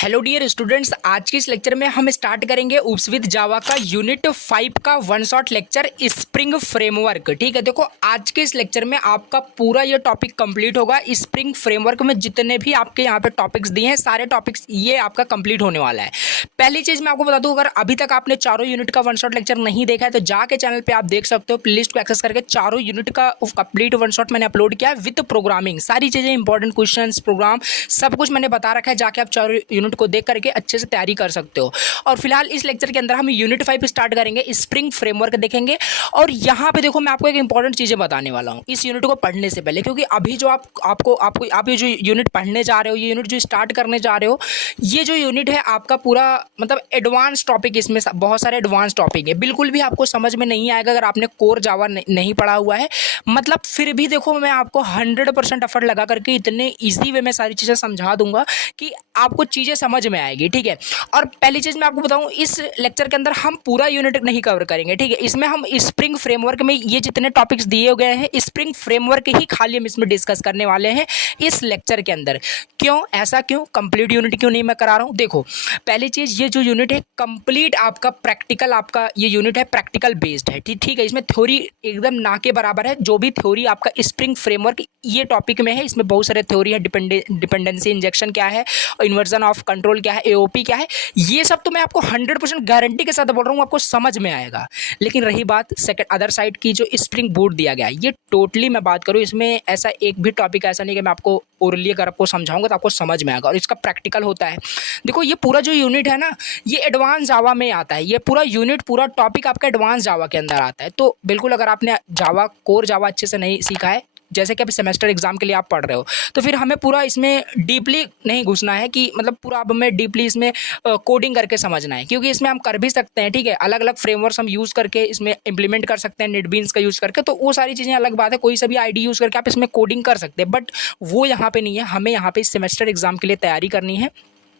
Hello dear students, आज के इस लेक्चर में हम स्टार्ट करेंगे ऊप्स विद जावा का यूनिट 5 का one shot lecture spring framework. ठीक है, देखो आज के इस लेक्चर में आपका पूरा ये टॉपिक कंप्लीट होगा। स्प्रिंग फ्रेमवर्क में जितने भी आपके यहाँ पे टॉपिक्स दिए हैं सारे टॉपिक्स ये आपका कंप्लीट होने वाला है। पहली चीज़ मैं आपको बता दूँ, अगर अभी तक आपने चारों यूनिट का वन शॉट लेक्चर नहीं देखा है तो जाके चैनल पर आप देख सकते हो। प्लेलिस्ट को एक्सेस करके चारों यूनिट का कंप्लीट वन शॉट मैंने अपलोड किया है विद प्रोग्रामिंग, सारी चीज़ें इंपॉर्टेंट क्वेश्चन प्रोग्राम सब कुछ मैंने बता रखा है। जाके आप चारों यूनिट को देख करके अच्छे से तैयारी कर सकते हो। और फिलहाल इस लेक्चर के अंदर हम यूनिट 5 स्टार्ट करेंगे, स्प्रिंग फ्रेमवर्क देखेंगे। और यहाँ पे देखो मैं आपको एक इंपॉर्टेंट चीज़ें बताने वाला हूँ इस यूनिट को पढ़ने से पहले, क्योंकि अभी जो आप ये जो यूनिट पढ़ने जा रहे हो, ये यूनिट जो स्टार्ट करने जा रहे हो, ये जो यूनिट है आपका पूरा मतलब एडवांस टॉपिक, इसमें बहुत सारे एडवांस टॉपिक है। बिल्कुल भी आपको समझ में नहीं आएगा अगर आपने कोर जावा नहीं पढ़ा हुआ है। मतलब फिर भी देखो मैं आपको 100% एफर्ट लगा करके इतने ईजी वे में सारी चीज़ें समझा दूंगा कि आपको चीज़ें समझ में आएगी। ठीक है, और पहली चीज़ मैं आपको बताऊं, इस लेक्चर के अंदर हम पूरा यूनिट नहीं कवर करेंगे। ठीक है, इसमें हम स्प्रिंग फ्रेमवर्क में ये जितने टॉपिक्स दिए गए हैं स्प्रिंग फ्रेमवर्क ही खाली हम इसमें डिस्कस करने वाले हैं इस लेक्चर के अंदर। क्यों ऐसा, क्यों कंप्लीट यूनिट क्यों नहीं मैं करा रहा हूँ? देखो पहली चीज़, ये जो यूनिट है कंप्लीट आपका प्रैक्टिकल, आपका ये यूनिट है प्रैक्टिकल बेस्ड है। ठीक है, इसमें थ्योरी एकदम ना के बराबर है। जो भी थ्योरी आपका स्प्रिंग फ्रेमवर्क ये टॉपिक में है, इसमें बहुत सारे थ्योरी है। डिपेंडेंसी इंजेक्शन क्या है, इन्वर्जन ऑफ कंट्रोल क्या है, एओपी क्या है, ये सब तो मैं आपको 100% गारंटी के साथ बोल रहा हूँ आपको समझ में आएगा। लेकिन रही बात सेकंड अदर साइड की, जो स्प्रिंग बूट दिया गया है, ये टोटली मैं बात करूँ इसमें ऐसा एक भी टॉपिक ऐसा नहीं कि मैं आपको ओरली अगर आपको समझाऊंगा तो आपको समझ में आएगा, और इसका प्रैक्टिकल होता है। देखो ये पूरा जो यूनिट है ना, ये एडवांस जावा में आता है। ये पूरा यूनिट पूरा टॉपिक आपका एडवांस जावा के अंदर आता है। तो बिल्कुल अगर आपने जावा कोर जावा अच्छे से नहीं सीखा है, जैसे कि अभी सेमेस्टर एग्जाम के लिए आप पढ़ रहे हो, तो फिर हमें पूरा इसमें डीपली नहीं घुसना है कि मतलब पूरा अब हमें डीपली इसमें कोडिंग करके समझना है, क्योंकि इसमें हम कर भी सकते हैं। ठीक है, अलग अलग फ्रेमवर्क्स हम यूज़ करके इसमें इंप्लीमेंट कर सकते हैं, नेटबीन्स का यूज़ करके, तो वो सारी चीज़ें अलग बात है। कोई सा भी आईडी यूज़ करके आप इसमें कोडिंग कर सकते हैं, बट वो यहाँ पे नहीं है। हमें यहाँ पे इस सेमेस्टर एग्जाम के लिए तैयारी करनी है।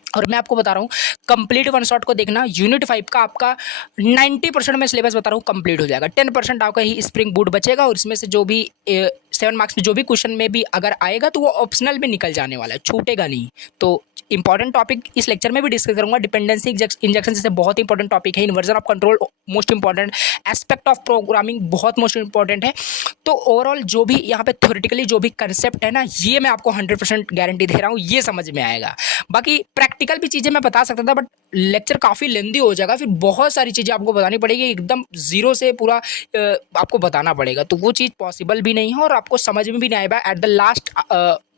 और मैं आपको बता रहा हूँ कंप्लीट वन शॉट को देखना, यूनिट 5 का आपका 90% में सिलेबस बता रहा हूँ कंप्लीट हो जाएगा। 10% आपका ही स्प्रिंग बूट बचेगा, और इसमें से जो भी 7 मार्क्स में जो भी क्वेश्चन में भी अगर आएगा तो वो ऑप्शनल में निकल जाने वाला है, छूटेगा नहीं। तो इंपॉर्टेंट टॉपिक इस लेक्चर में भी डिस्कस करूंगा। डिपेंडेंसी इंजेक्शन जैसे बहुत इंपॉर्टेंट टॉपिक है। Inversion of control most important, aspect of programming बहुत मोस्ट इंपॉर्टेंट है। तो ओवरऑल जो भी यहाँ पे थ्योरेटिकली जो भी कंसेप्ट है ना, ये मैं आपको 100% गारंटी दे रहा हूँ, ये समझ में आएगा। बाकी प्रैक्टिकल भी चीज़ें मैं बता सकता था, बट लेक्चर काफ़ी लेंदी हो जाएगा, फिर बहुत सारी चीज़ें आपको बतानी पड़ेगी, एकदम जीरो से पूरा आपको बताना पड़ेगा। तो वो चीज़ पॉसिबल भी नहीं है और आपको समझ में भी नहीं आएगा। एट द लास्ट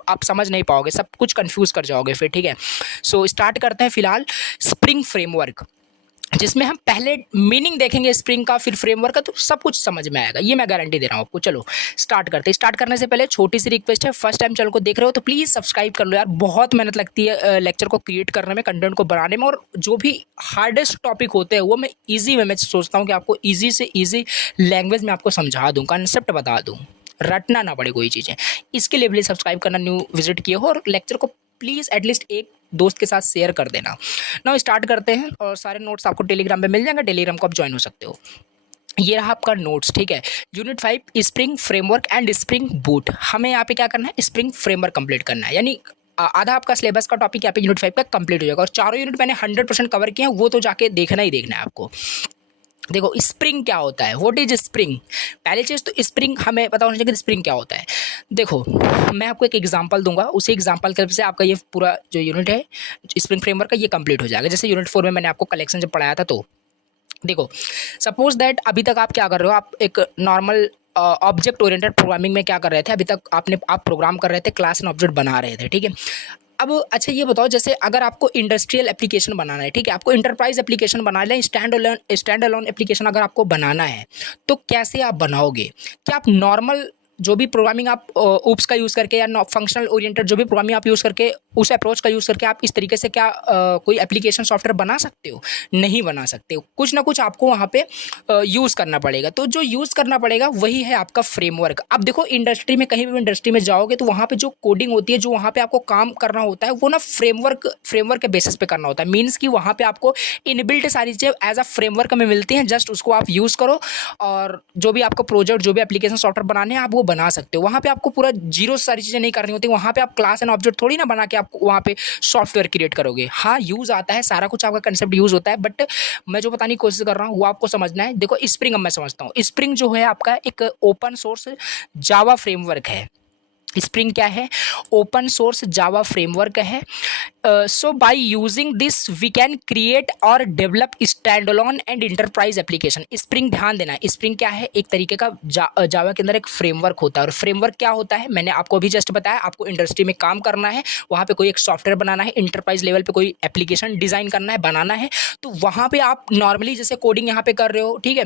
आप समझ नहीं पाओगे, सब कुछ कंफ्यूज कर जाओगे फिर। ठीक है, सो स्टार्ट करते हैं फिलहाल स्प्रिंग फ्रेमवर्क, जिसमें हम पहले मीनिंग देखेंगे स्प्रिंग का, फिर फ्रेमवर्क का, तो सब कुछ समझ में आएगा, ये मैं गारंटी दे रहा हूँ आपको। चलो स्टार्ट करते हैं। स्टार्ट करने से पहले छोटी सी रिक्वेस्ट है, फर्स्ट टाइम चैनल को देख रहे हो तो प्लीज़ सब्सक्राइब कर लो यार। बहुत मेहनत लगती है लेक्चर को क्रिएट करने में, कंटेंट को बनाने में, और जो भी हार्डेस्ट टॉपिक होते हैं वो मैं ईजी वे में सोचता हूँ कि आपको ईजी से ईजी लैंग्वेज में आपको समझा दूँ, कंसेप्ट बता दूँ, रटना ना पड़े कोई चीज़ें। इसके लिए प्लीज़ सब्सक्राइब करना न्यू विजिट किए हो, और लेक्चर को प्लीज़ एटलीस्ट एक दोस्त के साथ शेयर कर देना। नाउ स्टार्ट करते हैं, और सारे नोट्स आपको टेलीग्राम पे मिल जाएंगे, टेलीग्राम को आप ज्वाइन हो सकते हो। ये रहा आपका नोट्स। ठीक है, unit 5 spring framework and spring boot. हमें यहाँ पे क्या करना है, स्प्रिंग फ्रेमवर्क कंप्लीट करना है, यानी आधा आपका सिलेबस का टॉपिक यहाँ पे यूनिट 5 का कंप्लीट हो जाएगा। और चारों यूनिट मैंने 100% कवर किए हैं, वो तो जाके देखना ही देखना है आपको। देखो स्प्रिंग क्या होता है, व्हाट इज स्प्रिंग। पहली चीज़ तो स्प्रिंग हमें पता होना चाहिए कि स्प्रिंग क्या होता है। देखो मैं आपको एक एग्जांपल दूंगा, उसी एग्जांपल की तरफ से आपका ये पूरा जो यूनिट है स्प्रिंग फ्रेमवर्क का ये कंप्लीट हो जाएगा। जैसे यूनिट 4 में मैंने आपको कलेक्शन जब पढ़ाया था, तो देखो सपोज दैट अभी तक आप क्या कर रहे हो, आप एक नॉर्मल ऑब्जेक्ट ओरिएंटेड प्रोग्रामिंग में क्या कर रहे थे, अभी तक आप प्रोग्राम कर रहे थे, क्लास एंड ऑब्जेक्ट बना रहे थे। ठीक है, अब अच्छा ये बताओ, जैसे अगर आपको इंडस्ट्रियल एप्लीकेशन बनाना है, ठीक है, आपको इंटरप्राइज एप्लीकेशन बनाना है, स्टैंड अलोन एप्लीकेशन अगर आपको बनाना है, तो कैसे आप बनाओगे? क्या आप नॉर्मल जो भी प्रोग्रामिंग आप ऊप्स का यूज़ करके या फंक्शनल ओरिएंटेड जो भी प्रोग्रामिंग आप यूज़ करके उस अप्रोच का यूज़ करके आप इस तरीके से क्या कोई एप्लीकेशन सॉफ्टवेयर बना सकते हो? नहीं बना सकते हो। कुछ ना कुछ आपको वहाँ पे यूज़ करना पड़ेगा। तो जो यूज़ करना पड़ेगा वही है आपका फ्रेमवर्क। अब देखो इंडस्ट्री में, कहीं भी इंडस्ट्री में जाओगे तो वहाँ पे जो कोडिंग होती है, जो वहाँ पे आपको काम करना होता है, वो ना फ्रेमवर्क के बेसिस पे करना होता है। मीन्स कि वहाँ पे आपको इनबिल्ट सारी चीज़ें एज अ फ्रेमवर्क में मिलती हैं, जस्ट उसको आप यूज़ करो, और जो भी आपको प्रोजेक्ट जो भी एप्लीकेशन सॉफ्टवेयर बनाने हैं आप वो वो बना सकते हो। वहाँ पे आपको पूरा जीरो से सारी चीज़ें नहीं करनी होती। वहाँ पे आप क्लास एंड ऑब्जेक्ट थोड़ी ना बना के आप वहाँ पे सॉफ्टवेयर क्रिएट करोगे। हाँ, यूज़ आता है, सारा कुछ आपका कंसेप्ट यूज़ होता है, बट मैं जो बताने की कोशिश कर रहा हूँ वो आपको समझना है। देखो स्प्रिंग, अब मैं समझता हूँ, स्प्रिंग जो है आपका एक ओपन सोर्स जावा फ्रेमवर्क है। स्प्रिंग क्या है? ओपन सोर्स जावा फ्रेमवर्क है। So by using this we can create और develop standalone and enterprise application. Spring, ध्यान देना, स्प्रिंग क्या है? एक तरीके का जावा के अंदर एक फ्रेमवर्क होता है। और फ्रेमवर्क क्या होता है मैंने आपको अभी जस्ट बताया। आपको इंडस्ट्री में काम करना है, वहाँ पे कोई एक सॉफ्टवेयर बनाना है, इंटरप्राइज लेवल पे कोई एप्लीकेशन डिज़ाइन करना है, बनाना है, तो वहाँ पे आप नॉर्मली जैसे कोडिंग यहाँ पे कर रहे हो, ठीक है,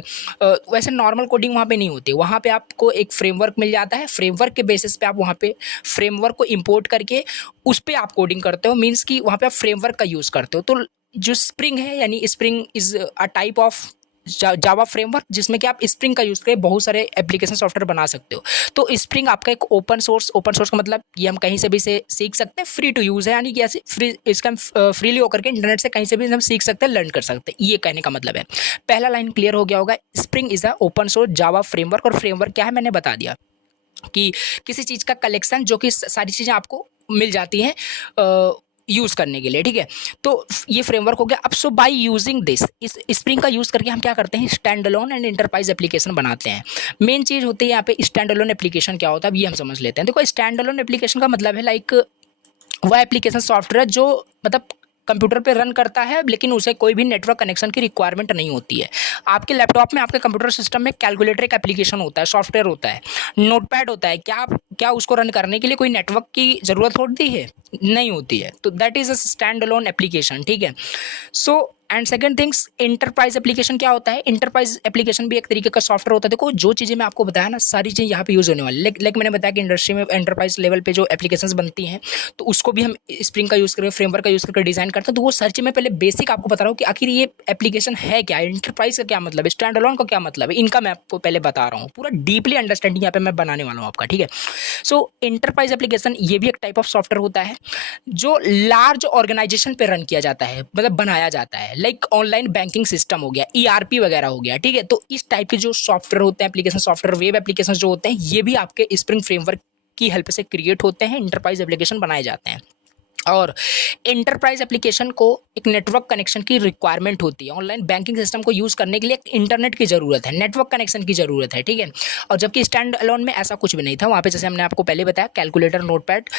वैसे नॉर्मल कोडिंग वहाँ पे नहीं होती। वहाँ पे आपको एक फ्रेमवर्क मिल जाता है, फ्रेमवर्क के बेसिस पे आप वहाँ पे फ्रेमवर्क को इंपोर्ट करके उस पे आप कोडिंग करते हो। मीन्स कि वहाँ पे आप फ्रेमवर्क का यूज़ करते हो। तो जो स्प्रिंग है, यानी spring is a type of Java framework, जिसमें कि आप स्प्रिंग का यूज़ करके बहुत सारे एप्लीकेशन सॉफ्टवेयर बना सकते हो। तो स्प्रिंग आपका एक ओपन सोर्स का मतलब ये हम कहीं से भी से सीख सकते हैं, फ्री टू यूज़ है, यानी कि ऐसे फ्री, इसका हम फ्रीली होकर के इंटरनेट से कहीं से भी हम सीख सकते हैं, लर्न कर सकते हैं, ये कहने का मतलब है। पहला लाइन क्लियर हो गया होगा। Spring is a open source Java framework. और फ्रेमवर्क क्या है मैंने बता दिया कि किसी चीज़ का कलेक्शन जो कि सारी चीज़ें आपको मिल जाती हैं यूज़ करने के लिए, ठीक है। तो ये फ्रेमवर्क हो गया। अब सो बाय यूजिंग दिस, इस स्प्रिंग का यूज़ करके हम क्या करते हैं? Stand alone and enterprise application बनाते हैं। मेन चीज़ होती है यहाँ पे स्टैंड अलोन एप्लीकेशन क्या होता है, अब ये हम समझ लेते हैं। देखो स्टैंड अलोन एप्लीकेशन का मतलब है लाइक वह एप्लीकेशन सॉफ्टवेयर जो मतलब कंप्यूटर पे रन करता है, लेकिन उसे कोई भी नेटवर्क कनेक्शन की रिक्वायरमेंट नहीं होती है। आपके लैपटॉप में, आपके कंप्यूटर सिस्टम में कैलकुलेटर एक एप्लीकेशन होता है, सॉफ्टवेयर होता है, नोटपैड होता है। क्या उसको रन करने के लिए कोई नेटवर्क की ज़रूरत होती है? नहीं होती है। तो that is a stand alone application, ठीक है। So and second things, enterprise application क्या होता है? इंटरप्राइज एप्लीकेशन भी एक तरीके का सॉफ्टवेयर होता है। देखो जो चीज़ें मैं आपको बताया ना, सारी चीज़ें यहाँ पे यूज़ होने वाली। लाइक मैंने बताया कि इंडस्ट्री में एंटरप्राइज लेवल पे जो एप्लीकेशंस बनती हैं, तो उसको भी हम स्प्रिंग का यूज़ करके, फ्रेमवर्क का यूज़ करके डिज़ाइन करते हैं। तो वो सर्च में पहले बेसिक आपको बता रहा हूँ कि आखिर ये एप्लीकेशन है क्या, इंटरप्राइज का क्या मतलब है, स्टैंड अलोन का क्या मतलब है, इनका मैं आपको पहले बता रहा हूँ। पूरा डीपली अंडरस्टैंडिंग यहाँ पे मैं बनाने वाला हूँ आपका, ठीक है। सो इंटरप्राइज एप्लीकेशन ये भी एक टाइप ऑफ सॉफ्टवेयर होता है जो लार्ज ऑर्गेनाइजेशन पे रन किया जाता है, मतलब बनाया जाता है। लाइक ऑनलाइन बैंकिंग सिस्टम हो गया, ईआरपी वगैरह हो गया, ठीक है। तो इस टाइप के जो सॉफ्टवेयर होते हैं, एप्लीकेशन सॉफ्टवेयर, वेब एप्लीकेशन जो होते हैं, ये भी आपके स्प्रिंग फ्रेमवर्क की हेल्प से क्रिएट होते हैं, इंटरप्राइज एप्लीकेशन बनाए जाते हैं। और इंटरप्राइज एप्लीकेशन को एक नेटवर्क कनेक्शन की रिक्वायरमेंट होती है। ऑनलाइन बैंकिंग सिस्टम को यूज़ करने के लिए इंटरनेट की ज़रूरत है, नेटवर्क कनेक्शन की ज़रूरत है, ठीक है। और जबकि स्टैंड अलोन में ऐसा कुछ भी नहीं था। वहाँ पे जैसे हमने आपको पहले बताया, कैलकुलेटर, नोटपैड,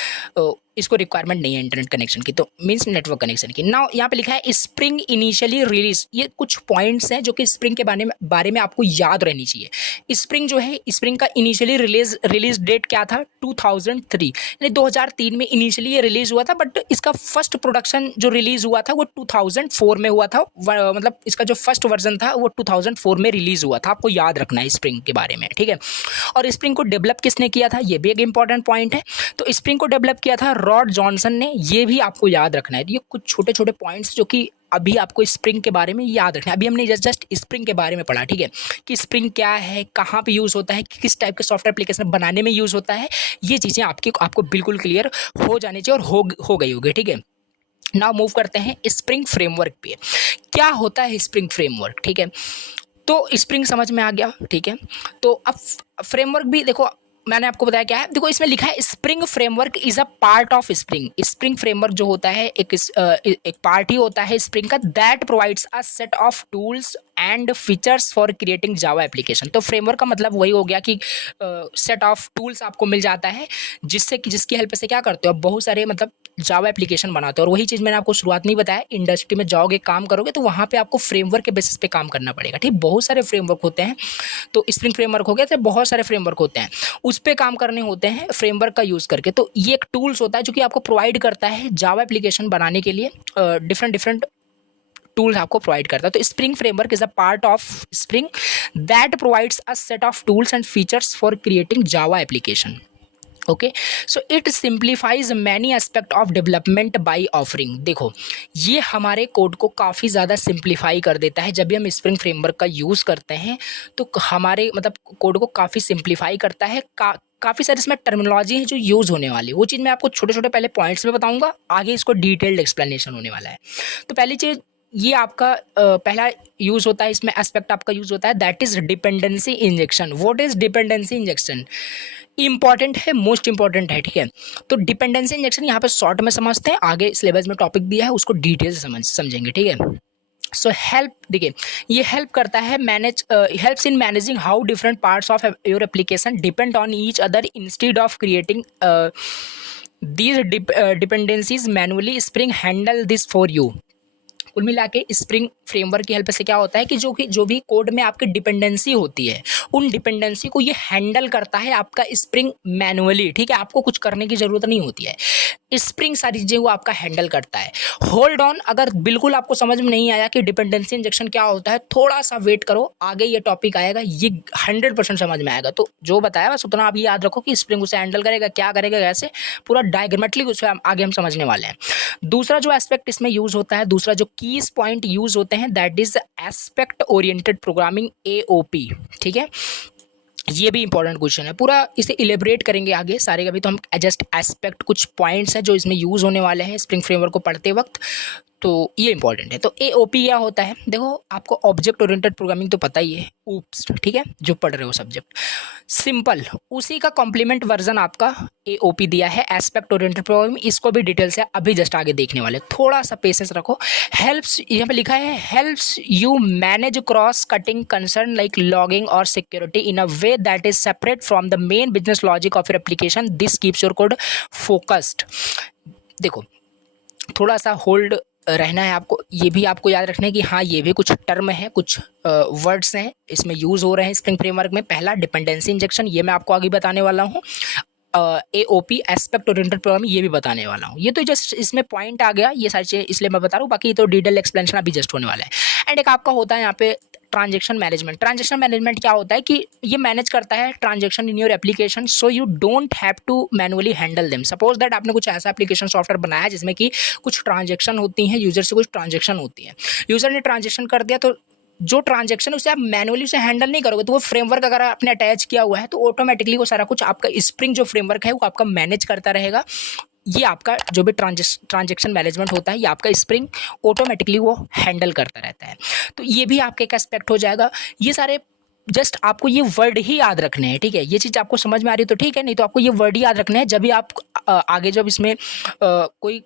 इसको रिक्वायरमेंट नहीं है इंटरनेट कनेक्शन की, तो मीन्स नेटवर्क कनेक्शन की। नाउ यहाँ पे लिखा है स्प्रिंग इनिशियली रिलीज। ये कुछ पॉइंट्स हैं जो कि स्प्रिंग के बारे में आपको याद रहनी चाहिए। स्प्रिंग जो है, स्प्रिंग का इनिशियली रिलीज डेट क्या था? 2003, यानी 2003 में इनिशियली ये रिलीज हुआ था। बट इसका फर्स्ट प्रोडक्शन जो रिलीज हुआ था वो 2004 में हुआ था। मतलब इसका जो फर्स्ट वर्जन था वो 2004 में रिलीज हुआ था। आपको याद रखना है स्प्रिंग के बारे में, ठीक है। और स्प्रिंग को डेवलप किसने किया था, ये भी एक इंपॉर्टेंट पॉइंट है। तो स्प्रिंग को डेवलप किया था रॉड जॉनसन ने, ये भी आपको याद रखना है। ये कुछ छोटे छोटे पॉइंट्स जो कि अभी आपको स्प्रिंग के बारे में याद रखना है। अभी हमने जस्ट स्प्रिंग के बारे में पढ़ा, ठीक है, कि स्प्रिंग क्या है, कहाँ पे यूज़ होता है, किस टाइप के सॉफ्टवेयर एप्लीकेशन बनाने में यूज़ होता है। ये चीज़ें आपको बिल्कुल क्लियर हो जानी चाहिए, और हो गई होगी, ठीक है। नाउ मूव करते हैं स्प्रिंग फ्रेमवर्क पे। क्या होता है स्प्रिंग फ्रेमवर्क, ठीक है। तो स्प्रिंग समझ में आ गया, ठीक है। तो अब फ्रेमवर्क भी देखो, मैंने आपको बताया क्या है। देखो इसमें लिखा है spring framework is a part of spring. Spring framework जो होता है एक पार्ट ही होता है स्प्रिंग का, that provides a set of tools and features for creating Java application. तो फ्रेमवर्क का मतलब वही हो गया कि सेट ऑफ टूल्स आपको मिल जाता है, जिसकी हेल्प से क्या करते हो, बहुत सारे मतलब जावा एप्लीकेशन बनाते हो। और वही चीज़ मैंने आपको शुरुआत में बताया, इंडस्ट्री में जाओगे, काम करोगे, तो वहाँ पे आपको फ्रेमवर्क के बेसिस पे काम करना पड़ेगा, ठीक। बहुत सारे फ्रेमवर्क होते हैं, तो स्प्रिंग फ्रेमवर्क हो गया, तो बहुत सारे फ्रेमवर्क होते हैं, उस पर काम करने होते हैं फ्रेमवर्क का यूज़ करके। तो ये एक टूल्स होता है जो कि आपको प्रोवाइड करता है जावा एप्लीकेशन बनाने के लिए, डिफरेंट टूल्स आपको प्रोवाइड करता है। तो spring framework is a part of spring that provides a set of tools and features for creating Java application. Okay, so it simplifies many aspect of development by offering. देखो ये हमारे code को काफ़ी ज़्यादा simplify कर देता है। जब भी हम स्प्रिंग फ्रेमवर्क का यूज़ करते हैं तो हमारे मतलब कोड को काफ़ी सिंप्लीफाई करता है। काफ़ी सारी इसमें टर्मिनोलॉजी है जो यूज़ होने वाली है, वो चीज़ मैं आपको छोटे छोटे पहले पॉइंट्स में बताऊंगा, आगे इसको डिटेल्ड एक्सप्लेनेशन होने वाला है। तो पहली चीज़ ये आपका पहला यूज़ होता है, इसमें एस्पेक्ट आपका यूज़ होता है, that is dependency injection. What is dependency injection? Important है, मोस्ट इंपॉर्टेंट है, ठीक है। तो डिपेंडेंसी इंजेक्शन यहाँ पे शॉर्ट में समझते हैं, आगे सिलेबस में टॉपिक दिया है उसको डिटेल से समझेंगे, ठीक है। सो हेल्प, देखिए ये हेल्प करता है helps in managing how different parts of your application depend on each other instead of creating these dependencies manually. Spring handle this for you. कुल मिला के स्प्रिंग फ्रेमवर्क की हेल्प से क्या होता है कि जो भी कोड में आपकी डिपेंडेंसी होती है उन डिपेंडेंसी को ये हैंडल करता है आपका स्प्रिंग मैनुअली, ठीक है। आपको कुछ करने की ज़रूरत नहीं होती है, स्प्रिंग सारी चीज़ें वो आपका हैंडल करता है। होल्ड ऑन, अगर बिल्कुल आपको समझ में नहीं आया कि डिपेंडेंसी इंजेक्शन क्या होता है, थोड़ा सा वेट करो, आगे ये टॉपिक आएगा, ये 100% समझ में आएगा। तो जो बताया बस उतना आप याद रखो कि स्प्रिंग उसे हैंडल करेगा, क्या करेगा, कैसे, पूरा डायग्रामेटिकली उसे आगे हम समझने वाले हैं। दूसरा जो एस्पेक्ट इसमें यूज़ होता है, दूसरा जो कीज पॉइंट यूज़ होते हैं, that is aspect oriented programming, AOP, ठीक है। ये भी इंपॉर्टेंट क्वेश्चन है, पूरा इसे इलेबरेट करेंगे आगे सारे का भी। तो हम जस्ट एस्पेक्ट कुछ पॉइंट्स हैं जो इसमें यूज़ होने वाले हैं स्प्रिंग फ्रेमवर्क को पढ़ते वक्त, तो ये इंपॉर्टेंट है। तो AOP क्या होता है, देखो आपको ऑब्जेक्ट ओरिएंटेड प्रोग्रामिंग तो पता ही है, ऊप्स, ठीक है, जो पढ़ रहे हो सब्जेक्ट, सिंपल उसी का कॉम्प्लीमेंट वर्जन आपका AOP दिया है, एस्पेक्ट ओरिएंटेड प्रोग्रामिंग। इसको भी डिटेल से अभी जस्ट आगे देखने वाले, थोड़ा सा पेशेंस रखो। हेल्प्स, यहाँ पे लिखा है helps you manage cross cutting concern like logging और security in a way that is separate from the main business logic of your application. This keeps your code focused. देखो थोड़ा सा होल्ड रहना है आपको, ये भी आपको याद रखना है कि हाँ ये भी कुछ टर्म है, कुछ वर्ड्स हैं इसमें यूज़ हो रहे हैं स्प्रिंग फ्रेमवर्क में। पहला डिपेंडेंसी इंजेक्शन, ये मैं आपको आगे बताने वाला हूँ। AOP एस्पेक्ट ओरिएंटेड प्रोग्रामिंग, ये भी बताने वाला हूँ। ये तो जस्ट इसमें पॉइंट आ गया, ये सारी चीज़ें इसलिए मैं बता रहा हूँ, बाकी तो डिटेल एक्सप्लेनेशन अभी जस्ट होने वाला है। एंड एक आपका होता है यहाँ पे ट्रांजेक्शन मैनेजमेंट। ट्रांजेक्शन मैनेजमेंट क्या होता है कि ये मैनेज करता है transaction in your application, so you don't have to manually handle them. Suppose that आपने कुछ ऐसा एप्लीकेशन सॉफ्टवेयर बनाया है जिसमें कि कुछ ट्रांजेक्शन होती हैं, यूजर से कुछ ट्रांजेक्शन होती है, यूजर ने ट्रांजेक्शन कर दिया, तो जो ट्रांजेक्शन उसे आप मैनुअली उसे हैंडल नहीं करोगे, तो वो फ्रेमवर्क अगर आपने अटैच किया हुआ है तो ऑटोमेटिकली वो सारा कुछ आपका स्प्रिंग जो फ्रेमवर्क है वो आपका मैनेज करता रहेगा। ये आपका जो भी ट्रांजेक्शन मैनेजमेंट होता है ये आपका स्प्रिंग ऑटोमेटिकली वो हैंडल करता रहता है। तो ये भी आपका एक एस्पेक्ट हो जाएगा। ये सारे जस्ट आपको ये वर्ड ही याद रखने हैं, ठीक है। ये चीज़ आपको समझ में आ रही है तो ठीक है, नहीं तो आपको ये वर्ड ही याद रखने हैं। जब भी आप आगे जब इसमें कोई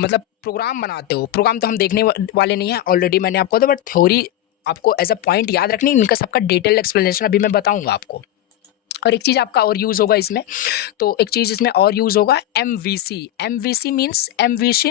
मतलब प्रोग्राम बनाते हो, प्रोग्राम तो हम देखने वाले नहीं है, ऑलरेडी मैंने आपको, बट थ्योरी आपको एज अ पॉइंट याद रखनी, इनका सबका डिटेल एक्सप्लेनेशन अभी मैं बताऊंगा आपको। और एक चीज़ आपका और यूज़ होगा इसमें, तो एक चीज़ इसमें और यूज़ होगा MVC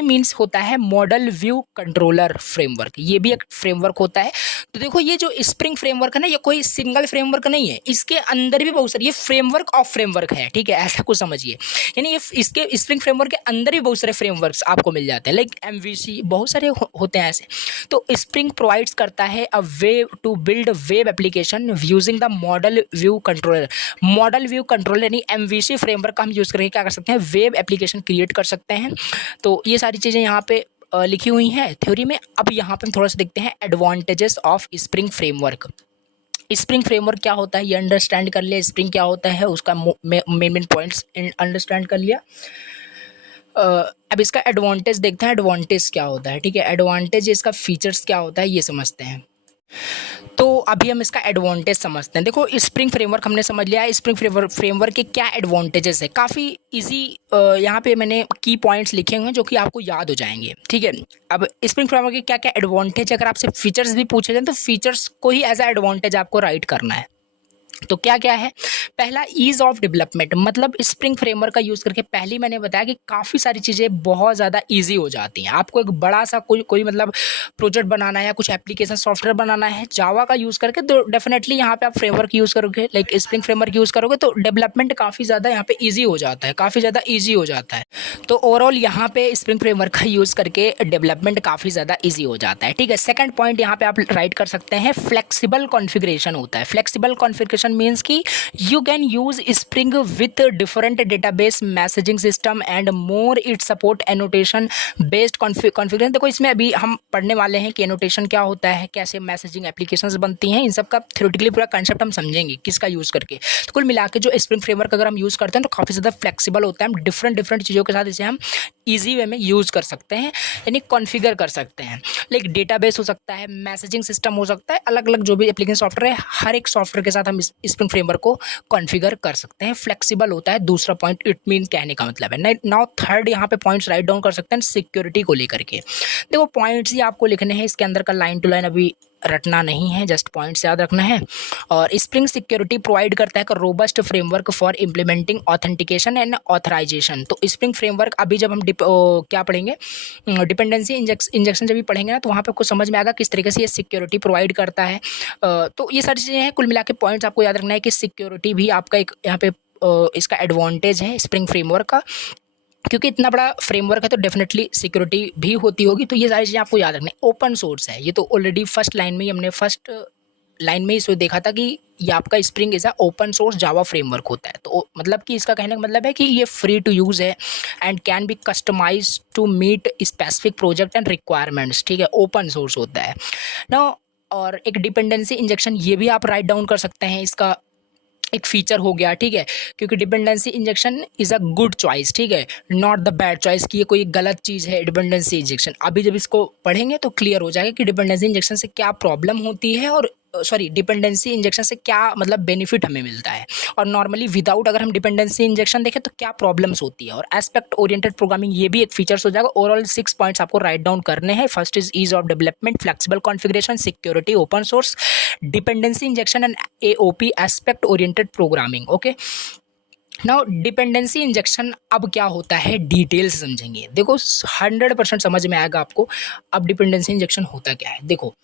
मीन्स होता है मॉडल व्यू कंट्रोलर फ्रेमवर्क। ये भी एक फ्रेमवर्क होता है। तो देखो ये जो स्प्रिंग फ्रेमवर्क है ना, ये कोई सिंगल फ्रेमवर्क नहीं है, इसके अंदर भी बहुत सारे, ये फ्रेमवर्क ऑफ फ्रेमवर्क है, ठीक है, ऐसा कुछ समझिए। यानी ये इसके स्प्रिंग फ्रेमवर्क के अंदर भी बहुत सारे फ्रेमवर्क्स आपको मिल जाते हैं, लाइक MVC, बहुत सारे होते हैं ऐसे। तो स्प्रिंग प्रोवाइड्स करता है a way to build web application using the model view controller. Model view controller यानी MVC फ्रेमवर्क का हम यूज़ करके क्या कर सकते हैं, वेब एप्लीकेशन क्रिएट कर सकते हैं। तो ये सारी चीज़ें यहाँ पे लिखी हुई हैं थ्योरी में। अब यहाँ पे हम थोड़ा सा देखते हैं advantages of spring framework. Spring framework क्या होता है ये अंडरस्टैंड कर लिया, स्प्रिंग क्या होता है उसका मेन पॉइंट्स अंडरस्टैंड कर लिया। अब इसका एडवांटेज देखते हैं, एडवांटेज क्या होता है, ठीक है। एडवांटेज इसका फीचर्स क्या होता है ये समझते हैं। तो अभी हम इसका एडवांटेज समझते हैं। देखो स्प्रिंग फ्रेमवर्क हमने समझ लिया है, स्प्रिंग फ्रेमवर्क के क्या एडवांटेजेस है। काफ़ी इजी यहाँ पे मैंने की पॉइंट्स लिखे हुए हैं जो कि आपको याद हो जाएंगे, ठीक है। अब स्प्रिंग फ्रेमवर्क के क्या क्या एडवांटेज, अगर आपसे फीचर्स भी पूछे जाए तो फीचर्स को ही एज अ एडवांटेज आपको राइट करना है। तो क्या क्या है, पहला ईज़ ऑफ डेवलपमेंट, मतलब स्प्रिंग फ्रेमवर्क का यूज़ करके पहले मैंने बताया कि काफ़ी सारी चीज़ें बहुत ज़्यादा इजी हो जाती हैं। आपको एक बड़ा सा कोई मतलब प्रोजेक्ट बनाना है या कुछ एप्लीकेशन सॉफ्टवेयर बनाना है जावा का यूज़ करके, तो डेफिनेटली यहाँ पे आप फ्रेमवर्क यूज़ करोगे, लाइक स्प्रिंग फ्रेमवर्क यूज़ करोगे तो डेवलपमेंट काफ़ी ज़्यादा यहाँ पे ईजी हो जाता है, काफ़ी ज़्यादा ईजी हो जाता है। तो ओवरऑल यहाँ पे स्प्रिंग फ्रेमवर्क का यूज़ करके डेवलपमेंट काफ़ी ज़्यादा ईजी हो जाता है, ठीक है। सेकंड पॉइंट यहाँ पे आप राइट कर सकते हैं, फ्लेक्सिबल कॉन्फ़िगरेशन होता है। फ्लेक्सिबल कॉन्फ़िगरेशन मीन्स कि you can use Spring with different database messaging system and more it support annotation based configuration। देखो इसमें अभी हम पढ़ने वाले हैं कि एनोटेशन क्या होता है, कैसे मैसेजिंग एप्लीकेशंस बनती हैं, इन सब का थ्योरेटिकली पूरा कंसेप्ट हम समझेंगे किसका यूज़ करके। तो कुल मिला के जो स्प्रिंग फ्रेमवर्क अगर हम यूज़ करते हैं तो काफ़ी ज़्यादा फ्लेक्सिबल होता है, हम डिफरेंट चीज़ों के साथ इसे हम ईजी वे में यूज़ कर सकते हैं, यानी कॉन्फ़िगर कर सकते हैं। लाइक डेटाबेस हो सकता है, मैसेजिंग सिस्टम हो सकता है, अलग अलग जो भी एप्लीकेशन सॉफ्टवेयर है, हर एक सॉफ्टवेयर के साथ हम स्प्रिंग फ्रेमवर्क को कॉन्फ़िगर कर सकते हैं। फ्लेक्सिबल होता है, दूसरा पॉइंट इट मीन कहने का मतलब है। नाउ थर्ड यहाँ पे पॉइंट्स राइट डाउन कर सकते हैं सिक्योरिटी को लेकर के। देखो पॉइंट्स ही आपको लिखने हैं, इसके अंदर का लाइन टू लाइन अभी रटना नहीं है, जस्ट पॉइंट्स याद रखना है। और स्प्रिंग सिक्योरिटी प्रोवाइड करता है एक robust framework for implementing authentication and authorization. तो स्प्रिंग फ्रेमवर्क अभी जब हम क्या पढ़ेंगे, डिपेंडेंसी इंजेक्शन जब भी पढ़ेंगे ना, तो वहाँ पे आपको समझ में आएगा किस तरीके से ये सिक्योरिटी प्रोवाइड करता है। तो ये सारी चीज़ें हैं, कुल मिला के पॉइंट्स आपको याद रखना है कि सिक्योरिटी भी आपका एक यहाँ पे इसका एडवांटेज है स्प्रिंग फ्रेमवर्क का, क्योंकि इतना बड़ा फ्रेमवर्क है तो डेफिनेटली सिक्योरिटी भी होती होगी। तो ये सारी चीज़ें आपको याद रखनी है। ओपन सोर्स है, ये तो ऑलरेडी फर्स्ट लाइन में ही हमने फर्स्ट लाइन में इसको देखा था कि ये आपका spring is a open source Java framework होता है। तो मतलब कि इसका कहने का मतलब है कि ये फ्री टू यूज़ है and can be customize to meet specific project and requirements. ठीक है, ओपन सोर्स होता है ना। और एक डिपेंडेंसी इंजेक्शन, ये भी आप राइट डाउन कर सकते हैं, इसका एक फीचर हो गया। ठीक है, क्योंकि dependency injection is a good choice, ठीक है, नॉट द बैड चॉइस कि ये कोई गलत चीज़ है डिपेंडेंसी इंजेक्शन। अभी जब इसको पढ़ेंगे तो क्लियर हो जाएगा कि डिपेंडेंसी इंजेक्शन से क्या प्रॉब्लम होती है, और सॉरी डिपेंडेंसी इंजेक्शन से क्या मतलब बेनिफिट हमें मिलता है, और नॉर्मली विदाउट अगर हम डिपेंडेंसी इंजेक्शन देखें तो क्या प्रॉब्लम्स होती है। और एस्पेक्ट ओरिएंटेड प्रोग्रामिंग, ये भी एक फीचर्स हो जाएगा। ओवरऑल 6 पॉइंट्स आपको राइट डाउन करने हैं। First is ease of development, flexible configuration, security, open source, dependency injection and AOP aspect oriented programming. Okay, now dependency injection अब क्या होता है डिटेल से समझेंगे। देखो 100% समझ में आएगा आपको अब डिपेंडेंसी इंजेक्शन होता क्या है। देखो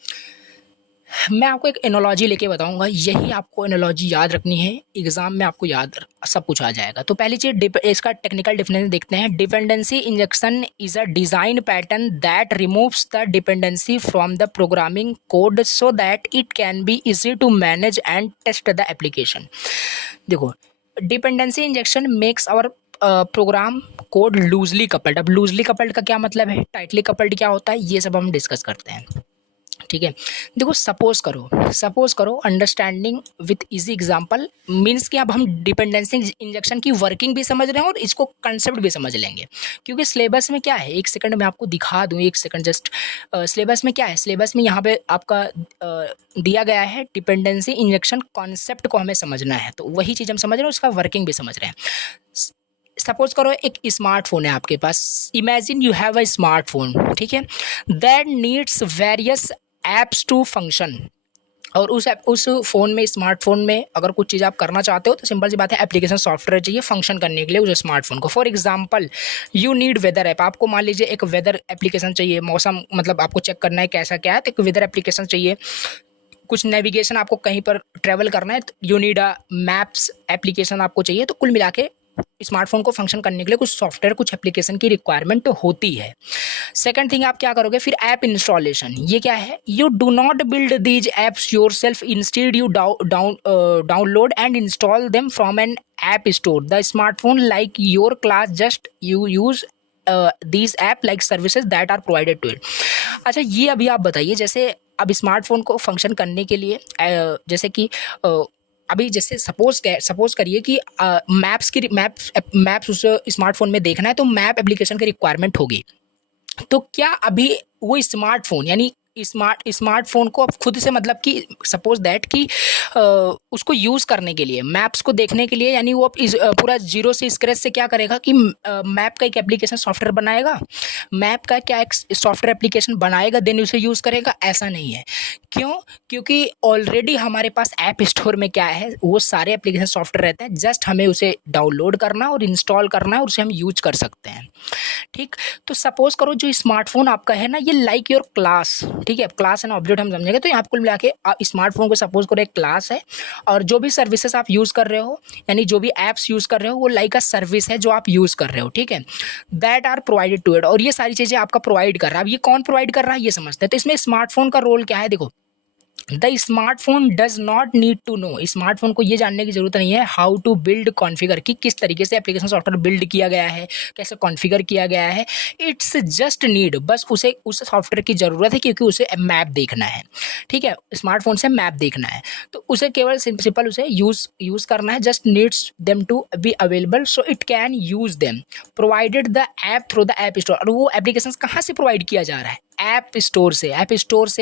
मैं आपको एक एनोलॉजी लेके बताऊंगा, यही आपको एनोलॉजी याद रखनी है, एग्जाम में आपको याद सब कुछ आ जाएगा। तो पहली चीज़ इसका टेक्निकल डिफिनेशन देखते हैं। Dependency injection is a design pattern that removes the dependency from the programming code so that it can be easy to manage and test the application. देखो dependency injection makes our program code loosely coupled. अब loosely coupled का क्या मतलब है, tightly coupled क्या होता है, ये सब हम डिस्कस करते हैं। ठीक है, देखो सपोज करो understanding with easy example means कि अब हम डिपेंडेंसी इंजेक्शन की वर्किंग भी समझ रहे हैं और इसको कंसेप्ट भी समझ लेंगे। क्योंकि सिलेबस में क्या है, एक सेकंड में आपको दिखा दूं, एक सेकंड जस्ट। सिलेबस में क्या है, सिलेबस में यहाँ पे आपका दिया गया है डिपेंडेंसी इंजेक्शन कॉन्सेप्ट को हमें समझना है, तो वही चीज़ हम समझ रहे हैं, उसका वर्किंग भी समझ रहे हैं। सपोज करो एक स्मार्टफोन है आपके पास, imagine you have a smartphone, ठीक है, that needs various apps to function. और उस फ़ोन में, स्मार्टफोन में अगर कुछ चीज़ आप करना चाहते हो तो सिंपल सी बात है, एप्लीकेशन सॉफ्टवेयर चाहिए फंक्शन करने के लिए उस स्मार्टफोन को। For example you need weather app, आपको मान लीजिए एक वेदर एप्लीकेशन चाहिए, मौसम मतलब आपको चेक करना है कैसा क्या है, तो एक वेदर एप्लीकेशन चाहिए। कुछ नेविगेशन आपको कहीं पर ट्रैवल करना है तो you need a maps application आपको चाहिए। तो कुल मिला के स्मार्टफोन को फंक्शन करने के लिए कुछ सॉफ्टवेयर, कुछ एप्लीकेशन की रिक्वायरमेंट तो होती है। सेकंड थिंग आप क्या करोगे फिर, ऐप इंस्टॉलेशन। ये क्या है, you do not build these apps yourself, instead you download and install them from an app store. The smartphone like your class, just you use these app like services that are provided to it. अच्छा ये अभी आप बताइए, जैसे अब smartphone को function करने के लिए जैसे कि अभी जैसे सपोज करिए कि मैप्स उस स्मार्टफोन में देखना है, तो मैप एप्लीकेशन की रिक्वायरमेंट होगी। तो क्या अभी वो स्मार्टफोन यानी स्मार्टफोन को अब खुद से मतलब कि सपोज दैट कि उसको यूज़ करने के लिए, मैप्स को देखने के लिए, यानी वो पूरा जीरो से स्क्रैच से क्या करेगा कि मैप का एक एप्लीकेशन सॉफ्टवेयर बनाएगा, मैप का क्या एक सॉफ्टवेयर एप्लीकेशन बनाएगा, देन उसे यूज़ करेगा, ऐसा नहीं है। क्यों, क्योंकि ऑलरेडी हमारे पास ऐप स्टोर में क्या है, वो सारे एप्लीकेशन सॉफ्टवेयर रहते हैं, जस्ट हमें उसे डाउनलोड करना और इंस्टॉल करना है और उसे हम यूज कर सकते हैं। ठीक, तो सपोज करो जो स्मार्टफोन आपका है ना, ये लाइक योर क्लास, ठीक है, क्लास एंड ऑब्जेक्ट हम समझेंगे। तो यहाँ कुल मिला के स्मार्टफोन को सपोज करो एक क्लास है, और जो भी सर्विसेज आप यूज़ कर रहे हो, यानी जो भी ऐप्स यूज़ कर रहे हो, वो लाइक अ सर्विस है जो आप यूज़ कर रहे हो, ठीक है, that are provided to it. और ये सारी चीज़ें आपका प्रोवाइड कर रहा है। अब ये कौन प्रोवाइड कर रहा है ये समझते हैं। तो इसमें स्मार्टफोन का रोल क्या है, देखो the smartphone does not need to know, smartphone को ये जानने की जरूरत नहीं है हाउ टू बिल्ड कॉन्फ़िगर, कि किस तरीके से एप्लीकेशन सॉफ्टवेयर बिल्ड किया गया है, कैसे कॉन्फ़िगर किया गया है। इट्स जस्ट नीड, बस उसे उस सॉफ्टवेयर की ज़रूरत है क्योंकि उसे मैप देखना है, ठीक है, स्मार्टफोन से मैप देखना है, तो उसे केवल सिंपल उसे यूज़ करना है। Just needs them to be available so it can use them, provided the app through the app store. और वो एप्लीकेशन कहाँ से प्रोवाइड किया जा रहा है? ऐप स्टोर से,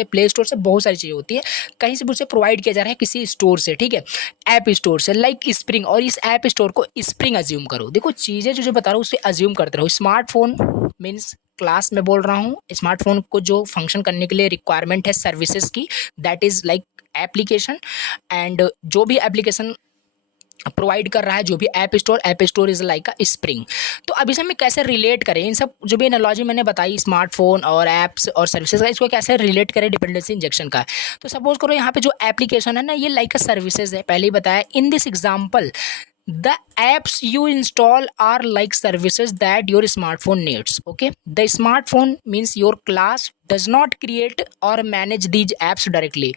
प्ले स्टोर से, बहुत सारी चीज़ें होती है, कहीं से भी उसे प्रोवाइड किया जा रहा है किसी स्टोर से, ठीक है, ऐप स्टोर से, लाइक स्प्रिंग। और इस ऐप स्टोर को स्प्रिंग अज्यूम करो। देखो चीज़ें जो बता रहा हूँ उसे अज्यूम करते रहो। स्मार्टफोन मीन्स क्लास में बोल रहा हूँ, स्मार्टफोन को जो फंक्शन करने के लिए रिक्वायरमेंट है सर्विसेज की, that is like application, and जो भी एप्लीकेशन प्रोवाइड कर रहा है, जो भी app store is like a spring. तो अब इसे हमें कैसे रिलेट करें, इन सब जो भी एनालॉजी मैंने बताई स्मार्टफोन और ऐप्स और सर्विसेज का, इसको कैसे रिलेट करें डिपेंडेंसी इंजेक्शन का। तो सपोज करो यहाँ पे जो एप्लीकेशन है ना, ये लाइक अ सर्विसेज है, पहले ही बताया। In this example the apps you install are like services that your smartphone needs. Okay, the smartphone means your class does not create or manage these apps directly.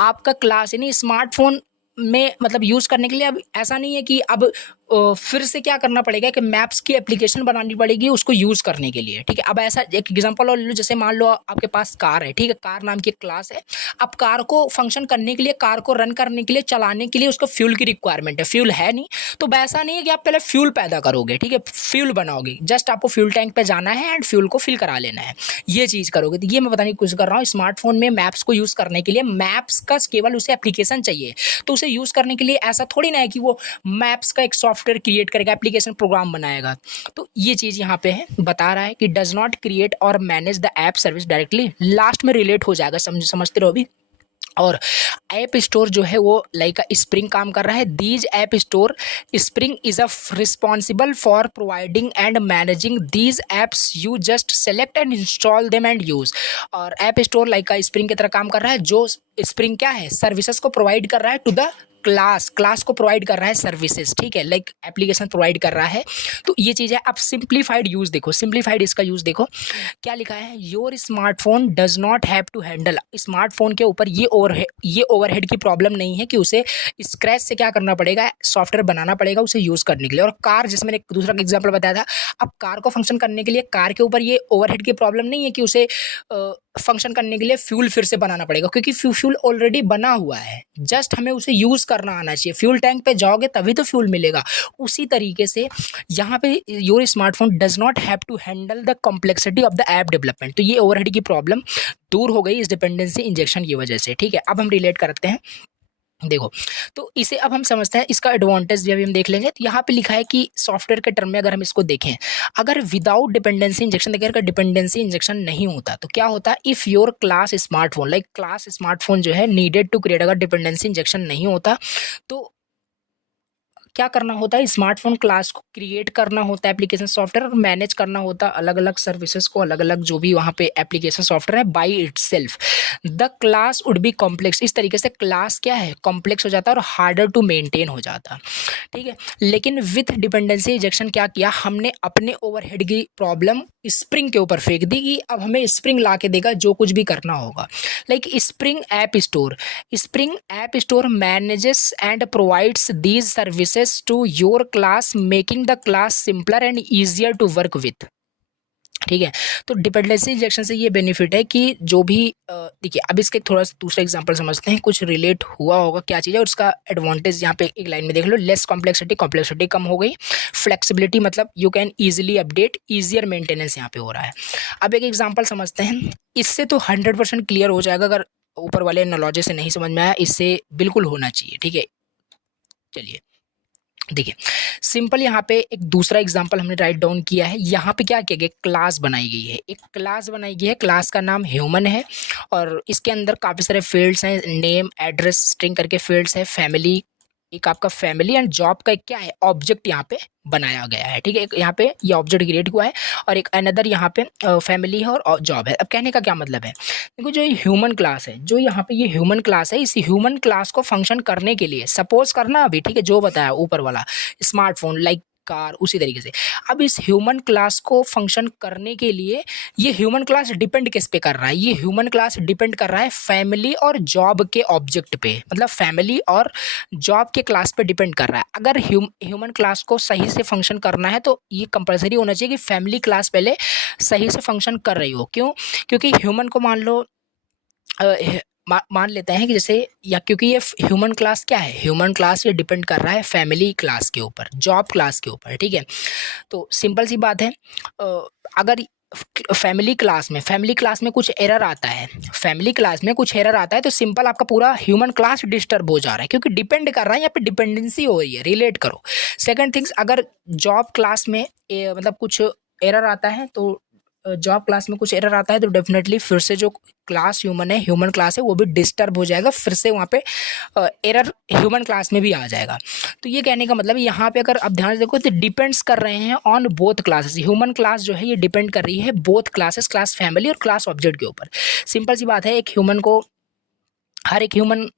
आपका class यानी smartphone में मतलब use करने के लिए अब ऐसा नहीं है कि अब फिर से क्या करना पड़ेगा कि मैप्स की एप्लीकेशन बनानी पड़ेगी उसको यूज़ करने के लिए, ठीक है। अब ऐसा एक एग्जांपल और ले लो, जैसे मान लो आपके पास कार है, ठीक है, कार नाम की एक क्लास है। अब कार को फंक्शन करने के लिए, कार को रन करने के लिए, चलाने के लिए उसको फ्यूल की रिक्वायरमेंट है, फ्यूल है नहीं, तो वैसा नहीं है कि आप पहले फ्यूल पैदा करोगे, ठीक है, फ्यूल बनाओगे, जस्ट आपको फ्यूल टैंक पे जाना है एंड फ्यूल को फिल करा लेना है, ये चीज़ करोगे। तो ये मैं बताने की कोशिश कर रहा हूँ, स्मार्टफोन में मैप्स को यूज़ करने के लिए मैप्स का केवल उसे एप्लीकेशन चाहिए, तो उसे यूज़ करने के लिए ऐसा थोड़ी ना है कि वो मैप्स का एक सॉफ्टवेयर क्रिएट करेगा, एप्लीकेशन प्रोग्राम बनाएगा। तो ये चीज़ यहाँ पे है, बता रहा है कि डज नॉट क्रिएट और manage the app service directly, last में रिलेट हो जाएगा, समझते रहो अभी। और ऐप स्टोर जो है वो लाइक स्प्रिंग काम कर रहा है। These app store spring is a responsible for providing and managing these apps, you just select and install them and use. और ऐप स्टोर लाइक स्प्रिंग की तरह काम कर रहा है। जो स्प्रिंग क्या है, सर्विसेज को प्रोवाइड कर रहा है टू द क्लास को प्रोवाइड कर रहा है सर्विसेज, ठीक है, लाइक एप्लीकेशन प्रोवाइड कर रहा है। तो ये चीज़ है। अब सिंप्लीफाइड यूज़ देखो, सिंप्लीफाइड इसका यूज़ देखो क्या लिखा है, your smartphone does not have to handle, smartphone के ऊपर ये ओवरहेड की प्रॉब्लम नहीं है कि उसे स्क्रैच से क्या करना पड़ेगा, सॉफ्टवेयर बनाना पड़ेगा उसे यूज़ करने के लिए। और कार, जिसमें मैंने एक दूसरा एग्जाम्पल बताया था, अब कार को फंक्शन करने के लिए कार के ऊपर ये ओवरहेड की प्रॉब्लम नहीं है कि उसे फंक्शन करने के लिए फ्यूल फिर से बनाना पड़ेगा, क्योंकि फ्यूल ऑलरेडी बना हुआ है, जस्ट हमें उसे यूज़ करना आना चाहिए। फ्यूल टैंक पे जाओगे तभी तो फ्यूल मिलेगा। उसी तरीके से यहाँ पे your smartphone does not have to handle the complexity of the app development. तो ये ओवरहेड की प्रॉब्लम दूर हो गई इस डिपेंडेंसी इंजेक्शन की वजह से, ठीक है। अब हम रिलेट करते हैं, देखो, तो इसे अब हम समझते हैं, इसका एडवांटेज भी अभी हम देख लेंगे। तो यहाँ पे लिखा है कि सॉफ्टवेयर के टर्म में अगर हम इसको देखें, अगर विदाउट डिपेंडेंसी इंजेक्शन, देखिए अगर डिपेंडेंसी इंजेक्शन नहीं होता तो क्या होता है, if your class smartphone, like class smartphone जो है नीडेड टू क्रिएट, अगर डिपेंडेंसी इंजेक्शन नहीं होता तो क्या करना होता है, स्मार्टफोन क्लास को क्रिएट करना होता है, एप्लीकेशन सॉफ्टवेयर, और मैनेज करना होता है अलग अलग सर्विसेज को, अलग अलग जो भी वहाँ पे एप्लीकेशन सॉफ्टवेयर है by itself. The class would be complex, इस तरीके से क्लास क्या है, कॉम्प्लेक्स हो जाता है और हार्डर टू मेंटेन हो जाता, ठीक है। लेकिन विथ डिपेंडेंसी इंजेक्शन क्या किया हमने, अपने ओवरहेड की प्रॉब्लम स्प्रिंग के ऊपर फेंक दी कि अब हमें स्प्रिंग ला के देगा जो कुछ भी करना होगा। Like Spring app store manages and provides these services to your class, making the class simpler and easier to work with, ठीक है। तो डिपेंडेंसी इंजेक्शन से ये बेनिफिट है कि जो भी देखिए, अब इसके थोड़ा सा दूसरा एग्जांपल समझते हैं, कुछ रिलेट हुआ होगा क्या चीज़ है, और उसका एडवांटेज यहाँ पे एक लाइन में देख लो। लेस कॉम्प्लेक्सिटी कम हो गई, फ्लेक्सिबिलिटी मतलब you can easily update, easier maintenance यहाँ पे हो रहा है। अब एक एग्जांपल समझते हैं, इससे तो 100% क्लियर हो जाएगा, अगर ऊपर वाले एनालॉजी से नहीं समझ में आया, इससे बिल्कुल होना चाहिए, ठीक है। चलिए देखिए, सिंपल यहाँ पे एक दूसरा एग्जांपल हमने राइट डाउन किया है। यहाँ पे क्या किया गया, क्लास बनाई गई है, एक क्लास बनाई गई है, क्लास का नाम ह्यूमन है, और इसके अंदर काफ़ी सारे फील्ड्स हैं, नेम, एड्रेस, स्ट्रिंग करके फील्ड्स है, फैमिली, एक आपका फैमिली एंड जॉब का एक क्या है, ऑब्जेक्ट यहाँ पे बनाया गया है, ठीक है। एक यहाँ पे ये ऑब्जेक्ट क्रिएट हुआ है और एक अनदर यहाँ पे फैमिली है और जॉब है। अब कहने का क्या मतलब है, देखो जो ये ह्यूमन क्लास है, जो यहाँ पे ये ह्यूमन क्लास है, इस ह्यूमन क्लास को फंक्शन करने के लिए, सपोज करना अभी, ठीक है, जो बताया ऊपर वाला स्मार्टफोन, लाइक कार, उसी तरीके से। अब इस ह्यूमन क्लास को फंक्शन करने के लिए ये ह्यूमन क्लास डिपेंड किस पे कर रहा है? ये ह्यूमन क्लास डिपेंड कर रहा है फैमिली और जॉब के ऑब्जेक्ट पे, मतलब फैमिली और जॉब के क्लास पे डिपेंड कर रहा है। अगर ह्यूमन क्लास को सही से फंक्शन करना है तो ये कंपलसरी होना चाहिए कि फैमिली क्लास पहले सही से फंक्शन कर रही हो। क्यों? क्योंकि ह्यूमन को मान लो मान लेते हैं कि जैसे, या क्योंकि ये ह्यूमन क्लास क्या है, ह्यूमन क्लास ये डिपेंड कर रहा है फैमिली क्लास के ऊपर, जॉब क्लास के ऊपर, ठीक है। तो सिंपल सी बात है, अगर फैमिली क्लास में कुछ एरर आता है, फैमिली क्लास में कुछ एरर आता है तो सिंपल आपका पूरा ह्यूमन क्लास डिस्टर्ब हो जा रहा है, क्योंकि डिपेंड कर रहा है, यहाँ पे डिपेंडेंसी हो रही है। रिलेट करो। सेकंड थिंग्स, अगर जॉब क्लास में मतलब कुछ एरर आता है तो जॉब क्लास में कुछ एरर आता है तो डेफिनेटली फिर से जो क्लास ह्यूमन क्लास है वो भी डिस्टर्ब हो जाएगा, फिर से वहाँ पे एरर ह्यूमन क्लास में भी आ जाएगा। तो ये कहने का मतलब यहाँ पे अगर आप ध्यान से देखो तो डिपेंड्स कर रहे हैं on both classes. Human class जो है ये डिपेंड कर रही है बोथ क्लासेस, क्लास फैमिली और क्लास ऑब्जेक्ट के ऊपर। सिंपल सी बात है, हर एक ह्यूमन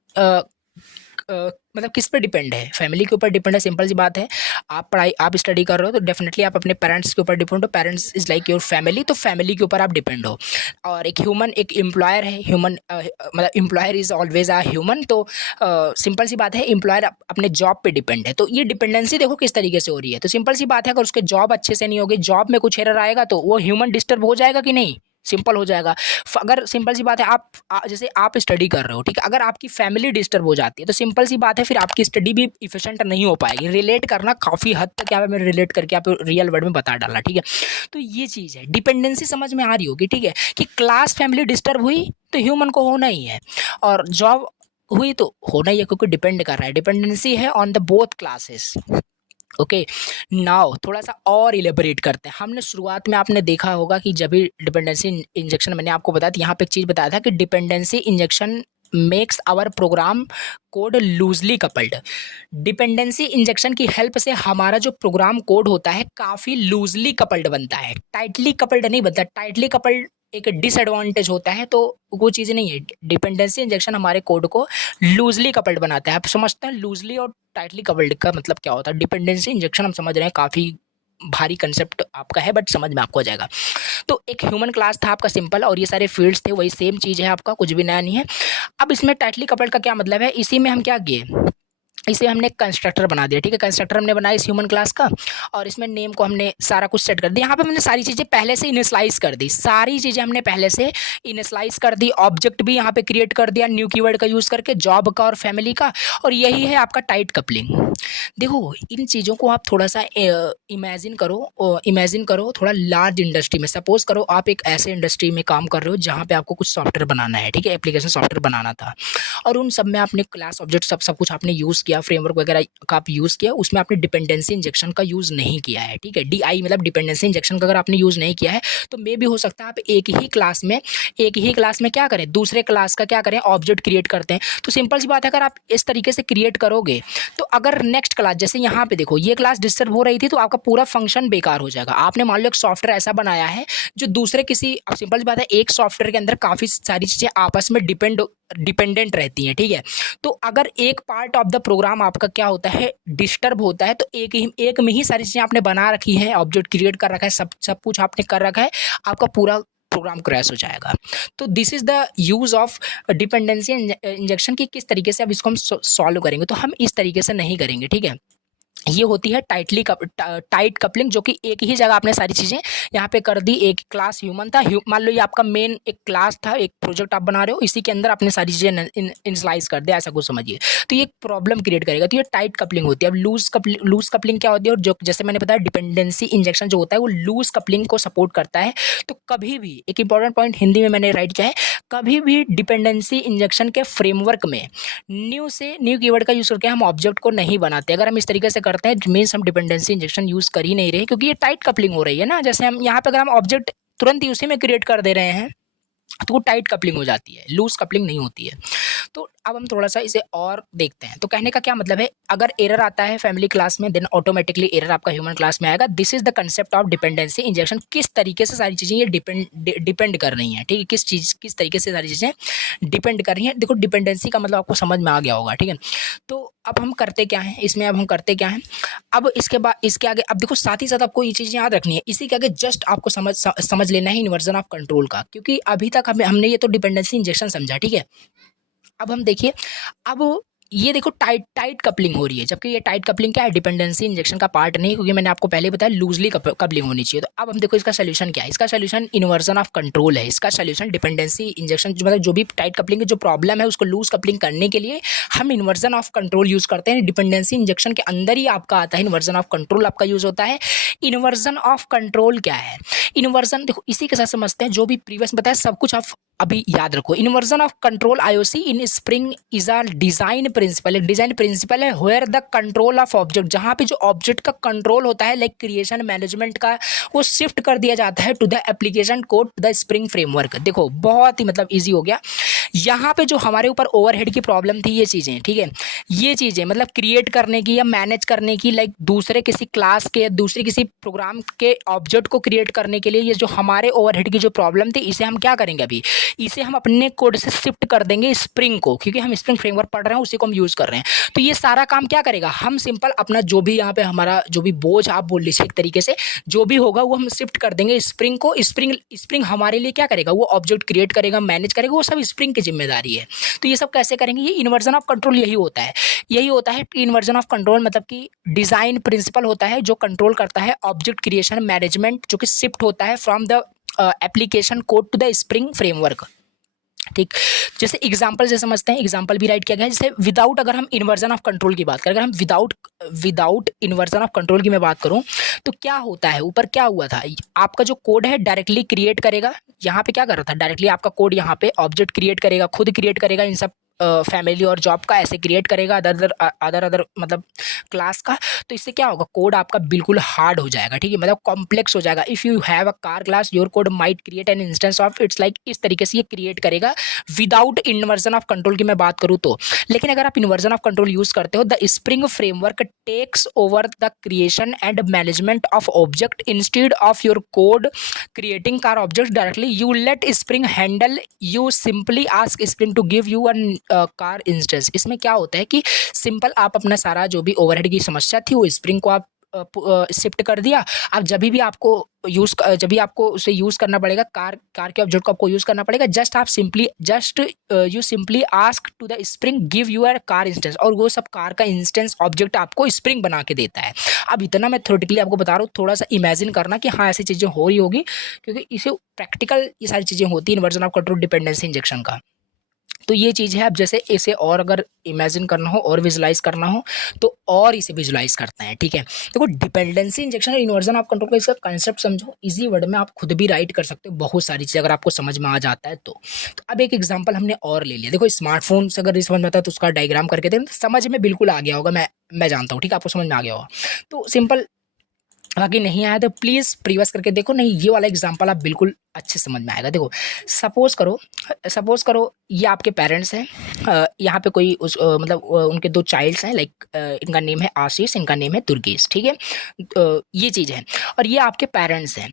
मतलब किस पे डिपेंड है? फैमिली के ऊपर डिपेंड है। सिंपल सी बात है, आप स्टडी कर रहे हो तो डेफिनेटली आप अपने पेरेंट्स के ऊपर डिपेंड हो, parents is like your family, तो फैमिली के ऊपर आप डिपेंड हो। और एक एम्प्लॉयर है, मतलब employer is always a human. तो सिंपल सी बात है, एम्प्लॉयर अपने जॉब पे डिपेंड है। तो ये डिपेंडेंसी देखो किस तरीके से हो रही है। तो सिंपल सी बात है, अगर उसके जॉब अच्छे से नहीं होगी, जॉब में कुछ एरर आएगा तो वो ह्यूमन डिस्टर्ब हो जाएगा कि नहीं? सिंपल हो जाएगा। अगर सिंपल सी बात है, जैसे आप स्टडी कर रहे हो, ठीक है, अगर आपकी फैमिली डिस्टर्ब हो जाती है तो सिंपल सी बात है फिर आपकी स्टडी भी इफिशिएंट नहीं हो पाएगी। रिलेट करना काफ़ी हद तक यहाँ पे मैंने रिलेट करके आप रियल वर्ड में बता डाला, ठीक है। तो ये चीज़ है, डिपेंडेंसी समझ में आ रही होगी, ठीक है, कि क्लास फैमिली डिस्टर्ब हुई तो ह्यूमन को होना ही है, और जॉब हुई तो होना ही है, क्योंकि डिपेंड कर रहा है, डिपेंडेंसी है on the both classes. Okay, now थोड़ा सा और इलेबोरेट करते हैं। हमने शुरुआत में आपने देखा होगा कि जब भी डिपेंडेंसी इंजेक्शन, मैंने आपको बताया था, यहाँ पे एक चीज़ बताया था कि dependency injection makes our program code loosely coupled. Dependency injection की हेल्प से हमारा जो प्रोग्राम कोड होता है काफ़ी लूजली कपल्ड बनता है, टाइटली कपल्ड नहीं बनता। टाइटली कपल्ड एक डिसएडवांटेज होता है, तो वो चीज़ नहीं है। डिपेंडेंसी इंजेक्शन हमारे कोड को लूजली कपल्ड बनाता है। आप समझते हैं लूजली और टाइटली कपल्ड का मतलब क्या होता है? डिपेंडेंसी इंजेक्शन हम समझ रहे हैं, काफ़ी भारी कंसेप्ट आपका है, बट समझ में आपको आ जाएगा। तो एक ह्यूमन क्लास था आपका सिंपल, और ये सारे फील्ड्स थे, वही सेम चीज़ है आपका, कुछ भी नया नहीं है। अब इसमें टाइटली कपल्ड का क्या मतलब है? इसी में हम क्या किए, इसे हमने कंस्ट्रक्टर बना दिया, ठीक है। कंस्ट्रक्टर हमने बनाया इस ह्यूमन क्लास का, और इसमें नेम को हमने सारा कुछ सेट कर दिया। यहाँ पे हमने सारी चीज़ें पहले से इनिशियलाइज कर दी, सारी चीज़ें हमने पहले से इनिशियलाइज कर दी। ऑब्जेक्ट भी यहाँ पे क्रिएट कर दिया न्यू कीवर्ड का यूज़ करके, जॉब का और फैमिली का, और यही है आपका टाइट कपलिंग। देखो इन चीज़ों को आप थोड़ा सा इमेजिन करो थोड़ा लार्ज इंडस्ट्री में। सपोज करो आप एक ऐसे इंडस्ट्री में काम कर रहे हो जहाँ पे आपको कुछ सॉफ्टवेयर बनाना है, ठीक है, एप्लीकेशन सॉफ्टवेयर बनाना था, और उन सब में आपने क्लास ऑब्जेक्ट सब कुछ आपने यूज़ किया, फ्रेमवर्क वगैरह का आप यूज़ किया, उसमें आपने डिपेंडेंसी इंजेक्शन का यूज़ नहीं किया है, ठीक है। DI मतलब डिपेंडेंसी इंजेक्शन का अगर आपने यूज़ नहीं किया है तो मे भी हो सकता है आप एक ही क्लास में क्या करें, दूसरे क्लास का क्या करें, ऑब्जेक्ट क्रिएट करते हैं। तो सिंपल सी बात है, अगर आप इस तरीके से क्रिएट करोगे तो अगर नेक्स्ट क्लास, जैसे यहाँ पे देखो ये क्लास डिस्टर्ब हो रही थी तो आपका पूरा फंक्शन बेकार हो जाएगा। आपने मान लो एक सॉफ्टवेयर ऐसा बनाया है जो दूसरे किसी, अब सिंपल सी बात है, एक सॉफ्टवेयर के अंदर काफ़ी सारी चीज़ें आपस में डिपेंडेंट रहती हैं, ठीक है। तो अगर एक पार्ट ऑफ द प्रोग्राम आपका क्या होता है, डिस्टर्ब होता है, तो एक में ही सारी चीज़ें आपने बना रखी है, ऑब्जेक्ट क्रिएट कर रखा है, सब कुछ आपने कर रखा है, आपका पूरा प्रोग्राम क्रैश हो जाएगा। तो this is the use of dependency injection की किस तरीके से अब इसको हम सॉल्व करेंगे। तो हम इस तरीके से नहीं करेंगे, ठीक है। ये होती है टाइट कपलिंग, जो कि एक ही जगह आपने सारी चीज़ें यहाँ पे कर दी। एक क्लास ह्यूमन था, मान लो ये आपका मेन एक क्लास था, एक प्रोजेक्ट आप बना रहे हो, इसी के अंदर आपने सारी चीज़ें इनिशियलाइज कर दिया, ऐसा कुछ समझिए। तो ये प्रॉब्लम क्रिएट करेगा। तो ये टाइट कपलिंग होती है। अब लूज कपलिंग क्या होती है, और जो जैसे मैंने बताया डिपेंडेंसी इंजेक्शन जो होता है वो लूज कपलिंग को सपोर्ट करता है। तो कभी भी एक इंपॉर्टेंट पॉइंट हिंदी में मैंने राइट किया है, कभी भी डिपेंडेंसी इंजेक्शन के फ्रेमवर्क में न्यू कीवर्ड का यूज़ करके हम ऑब्जेक्ट को नहीं बनाते। अगर हम इस तरीके से करते हैं मीन्स हम डिपेंडेंसी इंजेक्शन यूज़ कर ही नहीं रहे, क्योंकि ये टाइट कपलिंग हो रही है ना। जैसे हम यहाँ पे अगर हम ऑब्जेक्ट तुरंत ही उसी में क्रिएट कर दे रहे हैं तो वो टाइट कपलिंग हो जाती है, लूज कपलिंग नहीं होती है। तो अब हम थोड़ा सा इसे और देखते हैं। तो कहने का क्या मतलब है, अगर एरर आता है फैमिली क्लास में देन ऑटोमेटिकली एरर आपका ह्यूमन क्लास में आएगा। This is the concept of dependency injection. किस तरीके से सारी चीज़ें ये डिपेंड कर रही हैं, ठीक है, किस तरीके से सारी चीज़ें डिपेंड कर रही हैं। देखो डिपेंडेंसी का मतलब आपको समझ में आ गया होगा, ठीक है। तो अब हम करते क्या हैं इसमें, अब हम करते क्या हैं, अब इसके बाद इसके आगे अब देखो साथ ही साथ आपको ये चीज़ याद रखनी है। इसी के आगे जस्ट आपको समझ लेना है इन्वर्जन ऑफ कंट्रोल का, क्योंकि अभी तक हमने ये तो डिपेंडेंसी इंजेक्शन समझा, ठीक है। अब हम देखिए, अब ये देखो टाइट कपलिंग हो रही है, जबकि ये टाइट कपलिंग क्या है, डिपेंडेंसी इंजेक्शन का पार्ट नहीं, क्योंकि मैंने आपको पहले बताया लूजली कपलिंग होनी चाहिए। तो अब हम देखो इसका सोल्यूशन क्या है, इसका सोल्यूशन इन्वर्जन ऑफ कंट्रोल है, इसका सोल्यूशन डिपेंडेंसी इंजेक्शन, मतलब जो भी टाइट कपलिंग की जो प्रॉब्लम है उसको लूज कपलिंग करने के लिए हम इन्वर्जन ऑफ कंट्रोल यूज करते हैं। डिपेंडेंसी इंजेक्शन के अंदर ही आपका आता है इन्वर्जन ऑफ कंट्रोल आपका यूज होता है। इन्वर्जन ऑफ कंट्रोल क्या है, इन्वर्जन देखो इसी के साथ समझते हैं, जो भी प्रीवियस बताया सब कुछ आप अभी याद रखो। Inversion of control IOC in Spring is a design principle, एक डिजाइन प्रिंसिपल है where the control of object, जहां पे जो ऑब्जेक्ट का कंट्रोल होता है लाइक क्रिएशन मैनेजमेंट का, वो शिफ्ट कर दिया जाता है to the application code to the Spring framework. देखो बहुत ही मतलब इजी हो गया। यहाँ पे जो हमारे ऊपर ओवरहेड की प्रॉब्लम थी, ये चीज़ें, ठीक है, ये चीज़ें मतलब क्रिएट करने की या मैनेज करने की, लाइक दूसरे किसी क्लास के दूसरे किसी प्रोग्राम के ऑब्जेक्ट को क्रिएट करने के लिए, ये जो हमारे ओवरहेड की जो प्रॉब्लम थी, इसे हम क्या करेंगे, अभी इसे हम अपने कोड से शिफ्ट कर देंगे स्प्रिंग को, क्योंकि हम स्प्रिंग फ्रेमवर्क पढ़ रहे हैं, उसी को हम यूज़ कर रहे हैं। तो ये सारा काम क्या करेगा, हम सिंपल अपना जो भी यहाँ पे हमारा जो भी बोझ आप बोल लीजिए एक तरीके से, जो भी होगा वो हम शिफ्ट कर देंगे स्प्रिंग को। स्प्रिंग हमारे लिए क्या करेगा, वो ऑब्जेक्ट क्रिएट करेगा, मैनेज करेगा, वो सब स्प्रिंग की जिम्मेदारी है। तो ये सब कैसे करेंगे, ये इन्वर्जन ऑफ कंट्रोल यही होता है। इन्वर्जन ऑफ कंट्रोल मतलब कि डिजाइन प्रिंसिपल होता है जो कंट्रोल करता है ऑब्जेक्ट क्रिएशन मैनेजमेंट, जो कि शिफ्ट होता है from the application code to the Spring framework, ठीक। जैसे एग्जांपल से समझते हैं, एग्जांपल भी राइट किया गया है। जैसे विदाउट, अगर हम इन्वर्जन ऑफ कंट्रोल की बात करें, अगर हम विदाउट इन्वर्जन ऑफ कंट्रोल की मैं बात करूं, तो क्या होता है, ऊपर क्या हुआ था, आपका जो कोड है डायरेक्टली क्रिएट करेगा, यहाँ पे क्या कर रहा था, डायरेक्टली आपका कोड यहाँ पे ऑब्जेक्ट क्रिएट करेगा, खुद क्रिएट करेगा, इन सब फैमिली और जॉब का ऐसे क्रिएट करेगा, अदर मतलब क्लास का। तो इससे क्या होगा, कोड आपका बिल्कुल हार्ड हो जाएगा, ठीक है, मतलब कॉम्प्लेक्स हो जाएगा। If you have a car class your code might create an instance of its, like इस तरीके से ये क्रिएट करेगा विदाउट इन्वर्जन ऑफ कंट्रोल की मैं बात करूँ तो। लेकिन अगर आप इन्वर्जन ऑफ कंट्रोल यूज करते हो, the Spring framework takes over the creation and management of object instead of your code creating car object directly, you let Spring handle, you simply ask Spring to give you an car instance. इसमें क्या होता है कि simple आप अपना सारा जो भी ओवरहेड की समस्या थी वो स्प्रिंग को आप शिफ्ट कर दिया। अब जब भी आपको उसे यूज करना पड़ेगा, कार के ऑब्जेक्ट को आपको यूज करना पड़ेगा, you simply ask to the Spring give your car instance, और वो सब कार का इंस्टेंस ऑब्जेक्ट आपको स्प्रिंग बना के देता है। अब इतना मैं थ्योरेटिकली आपको बता रहा हूँ, थोड़ा सा इमेजिन करना कि हाँ ऐसी चीजें हो रही होगी, क्योंकि इसे प्रैक्टिकल ये सारी चीजें होती है inversion of control dependency injection का। तो ये चीज़ है। अब जैसे इसे और अगर इमेजिन करना हो और विजुलाइज करना हो तो और इसे विजुलाइज करते हैं, ठीक है। देखो डिपेंडेंसी इंजेक्शन और इन्वर्जन ऑफ कंट्रोल का इसका कंसेप्ट समझो, इजी वर्ड में आप खुद भी राइट कर सकते हो बहुत सारी चीज़ अगर आपको समझ में आ जाता है तो अब एक एग्जांपल हमने और ले लिया। देखो स्मार्टफोन से अगर समझ में आता है तो उसका डायग्राम करके दें तो समझ में बिल्कुल आ गया होगा, मैं जानता हूँ, ठीक है, आपको समझ में आ गया होगा। तो सिंपल, बाकी नहीं आया तो प्लीज़ प्रीवियस करके देखो, नहीं ये वाला एग्जांपल आप बिल्कुल अच्छे समझ में आएगा। देखो सपोज करो ये आपके पेरेंट्स हैं, यहाँ पे कोई उनके दो चाइल्ड्स हैं, लाइक इनका नेम है आशीष, इनका नेम है दुर्गेश, ठीक है। ये चीज़ है और ये आपके पेरेंट्स हैं,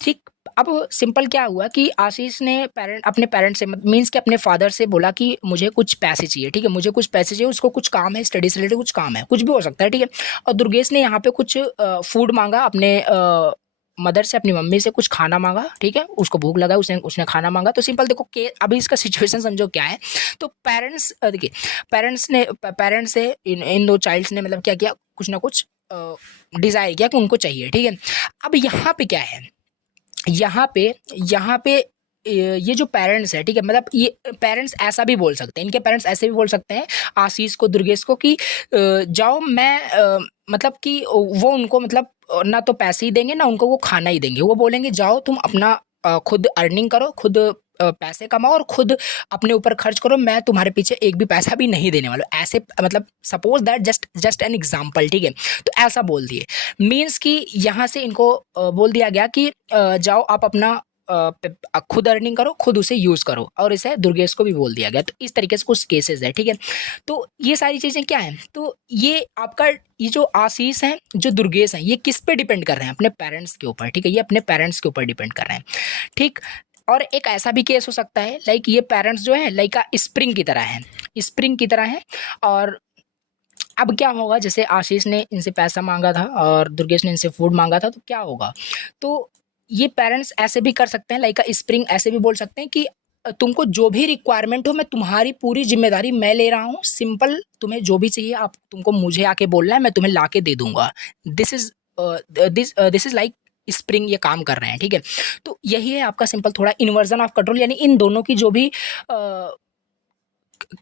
ठीक। अब सिंपल क्या हुआ कि आशीष ने अपने पेरेंट्स से मीन्स कि अपने फादर से बोला कि मुझे कुछ पैसे चाहिए, ठीक है, मुझे कुछ पैसे चाहिए, उसको कुछ काम है, स्टडी से रिलेटेड कुछ काम है, कुछ भी हो सकता है, ठीक है। और दुर्गेश ने यहाँ पे कुछ फूड मांगा, अपने मदर से, अपनी मम्मी से कुछ खाना मांगा, ठीक है, उसको भूख लगा, उसने खाना मांगा। तो सिंपल देखो कि अभी इसका सिचुएशन समझो क्या है। तो पेरेंट्स देखिए, पेरेंट्स से इन दो चाइल्ड्स ने मतलब क्या किया, कुछ ना कुछ डिज़ायर किया कि उनको चाहिए, ठीक है। अब यहाँ पे क्या है, यहाँ पे ये जो पेरेंट्स है, ठीक है, मतलब ये पेरेंट्स ऐसा भी बोल सकते हैं, इनके पेरेंट्स ऐसे भी बोल सकते हैं आशीष को, दुर्गेश को कि जाओ, मैं मतलब कि वो उनको मतलब ना तो पैसे ही देंगे ना उनको वो खाना ही देंगे, वो बोलेंगे जाओ तुम अपना खुद अर्निंग करो, खुद पैसे कमाओ और खुद अपने ऊपर खर्च करो, मैं तुम्हारे पीछे एक भी पैसा भी नहीं देने वाला, ऐसे मतलब suppose that just an example, ठीक है। तो ऐसा बोल दिए, मीन्स कि यहाँ से इनको बोल दिया गया कि जाओ आप अपना खुद अर्निंग करो, खुद उसे यूज़ करो, और इसे दुर्गेश को भी बोल दिया गया। तो इस तरीके से कुछ केसेस है, ठीक है। तो ये सारी चीज़ें क्या हैं, तो ये आपका ये जो आशीष हैं, जो दुर्गेश हैं, ये किस पे डिपेंड कर रहे हैं? अपने पेरेंट्स के ऊपर, ठीक है। ये अपने पेरेंट्स के ऊपर डिपेंड कर रहे हैं, ठीक। और एक ऐसा भी केस हो सकता है लाइक ये पेरेंट्स जो है लाइक स्प्रिंग की तरह है, स्प्रिंग की तरह है। और अब क्या होगा, जैसे आशीष ने इनसे पैसा मांगा था और दुर्गेश ने इनसे फूड मांगा था, तो क्या होगा, तो ये पेरेंट्स ऐसे भी कर सकते हैं लाइक स्प्रिंग ऐसे भी बोल सकते हैं कि तुमको जो भी रिक्वायरमेंट हो, मैं तुम्हारी पूरी जिम्मेदारी मैं ले रहा हूँ, सिंपल तुम्हें जो भी चाहिए आप तुमको मुझे आके बोलना है, मैं तुम्हें ला के दे दूंगा। दिस इज लाइक स्प्रिंग ये काम कर रहे हैं, ठीक है। तो यही है आपका सिंपल थोड़ा इन्वर्जन ऑफ कंट्रोल, यानी इन दोनों की जो भी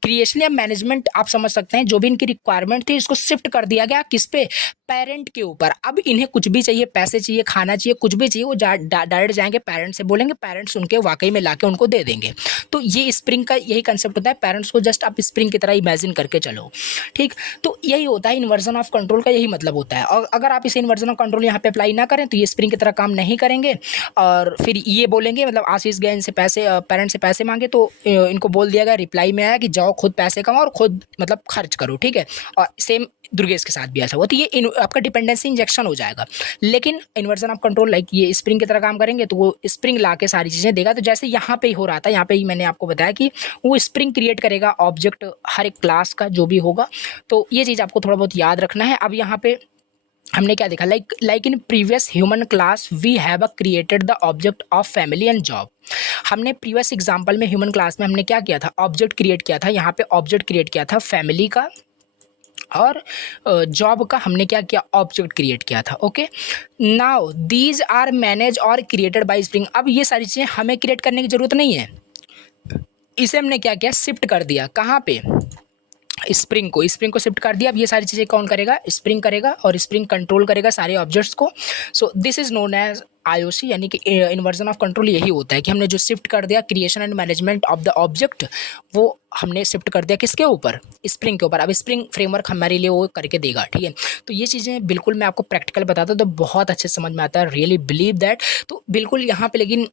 क्रिएशन या मैनेजमेंट आप समझ सकते हैं, जो भी इनकी रिक्वायरमेंट थी इसको शिफ्ट कर दिया गया किस पे, पेरेंट के ऊपर। अब इन्हें कुछ भी चाहिए, पैसे चाहिए, खाना चाहिए, कुछ भी चाहिए, वो डायरेक्ट जाएंगे पेरेंट्स से बोलेंगे, पेरेंट्स उनके वाकई में लाके उनको दे देंगे। तो ये स्प्रिंग का यही कंसेप्ट होता है, पेरेंट्स को जस्ट आप स्प्रिंग की तरह इमेजिन करके चलो, ठीक। तो यही होता है इन्वर्जन ऑफ कंट्रोल का, यही मतलब होता है। और अगर आप इसे इन्वर्जन ऑफ कंट्रोल यहाँ पे अप्लाई ना करें तो ये स्प्रिंग की तरह काम नहीं करेंगे, और फिर ये बोलेंगे, मतलब आशीष गए इनसे पैसे, पेरेंट्स से पैसे मांगे, तो इनको बोल दिया गया, रिप्लाई में आया कि जाओ खुद पैसे कमाओ और खुद मतलब खर्च करो, ठीक है। और सेम दुर्गेश के साथ भी ऐसा हुआ, तो ये आपका डिपेंडेंसी इंजेक्शन हो जाएगा। लेकिन इन्वर्जन ऑफ कंट्रोल लाइक ये स्प्रिंग की तरह काम करेंगे, तो वो स्प्रिंग ला के सारी चीज़ें देगा। तो जैसे यहाँ पे ही हो रहा था, यहाँ पे ही मैंने आपको बताया कि वो स्प्रिंग क्रिएट करेगा ऑब्जेक्ट हर एक क्लास का जो भी होगा। तो ये चीज़ आपको थोड़ा बहुत याद रखना है। अब यहाँ पे हमने क्या देखा, like in previous human class we have created the object of family and job. हमने प्रीवियस एग्जांपल में ह्यूमन क्लास में हमने क्या किया था, ऑब्जेक्ट क्रिएट किया था। यहाँ पे ऑब्जेक्ट क्रिएट किया था फैमिली का, और जॉब का हमने क्या किया, ऑब्जेक्ट क्रिएट किया था। Okay, now these are manage और क्रिएटेड बाय स्प्रिंग। अब ये सारी चीज़ें हमें क्रिएट करने की जरूरत नहीं है, इसे हमने क्या किया, शिफ्ट कर दिया। कहाँ पे, स्प्रिंग को शिफ्ट कर दिया। अब ये सारी चीज़ें कौन करेगा, स्प्रिंग करेगा, और स्प्रिंग कंट्रोल करेगा सारे ऑब्जेक्ट्स को। So this is known as IOC, यानी कि इन्वर्जन ऑफ कंट्रोल यही होता है कि हमने जो शिफ्ट कर दिया creation and management of the object, वो हमने शिफ्ट कर दिया किसके ऊपर, स्प्रिंग के ऊपर। अब स्प्रिंग फ्रेमवर्क हमारे लिए वो करके देगा, ठीक है। तो ये चीज़ें बिल्कुल मैं आपको प्रैक्टिकल बताता हूँ तो बहुत अच्छे समझ में आता है, रियली बिलीव दैट। तो बिल्कुल यहाँ पे लेकिन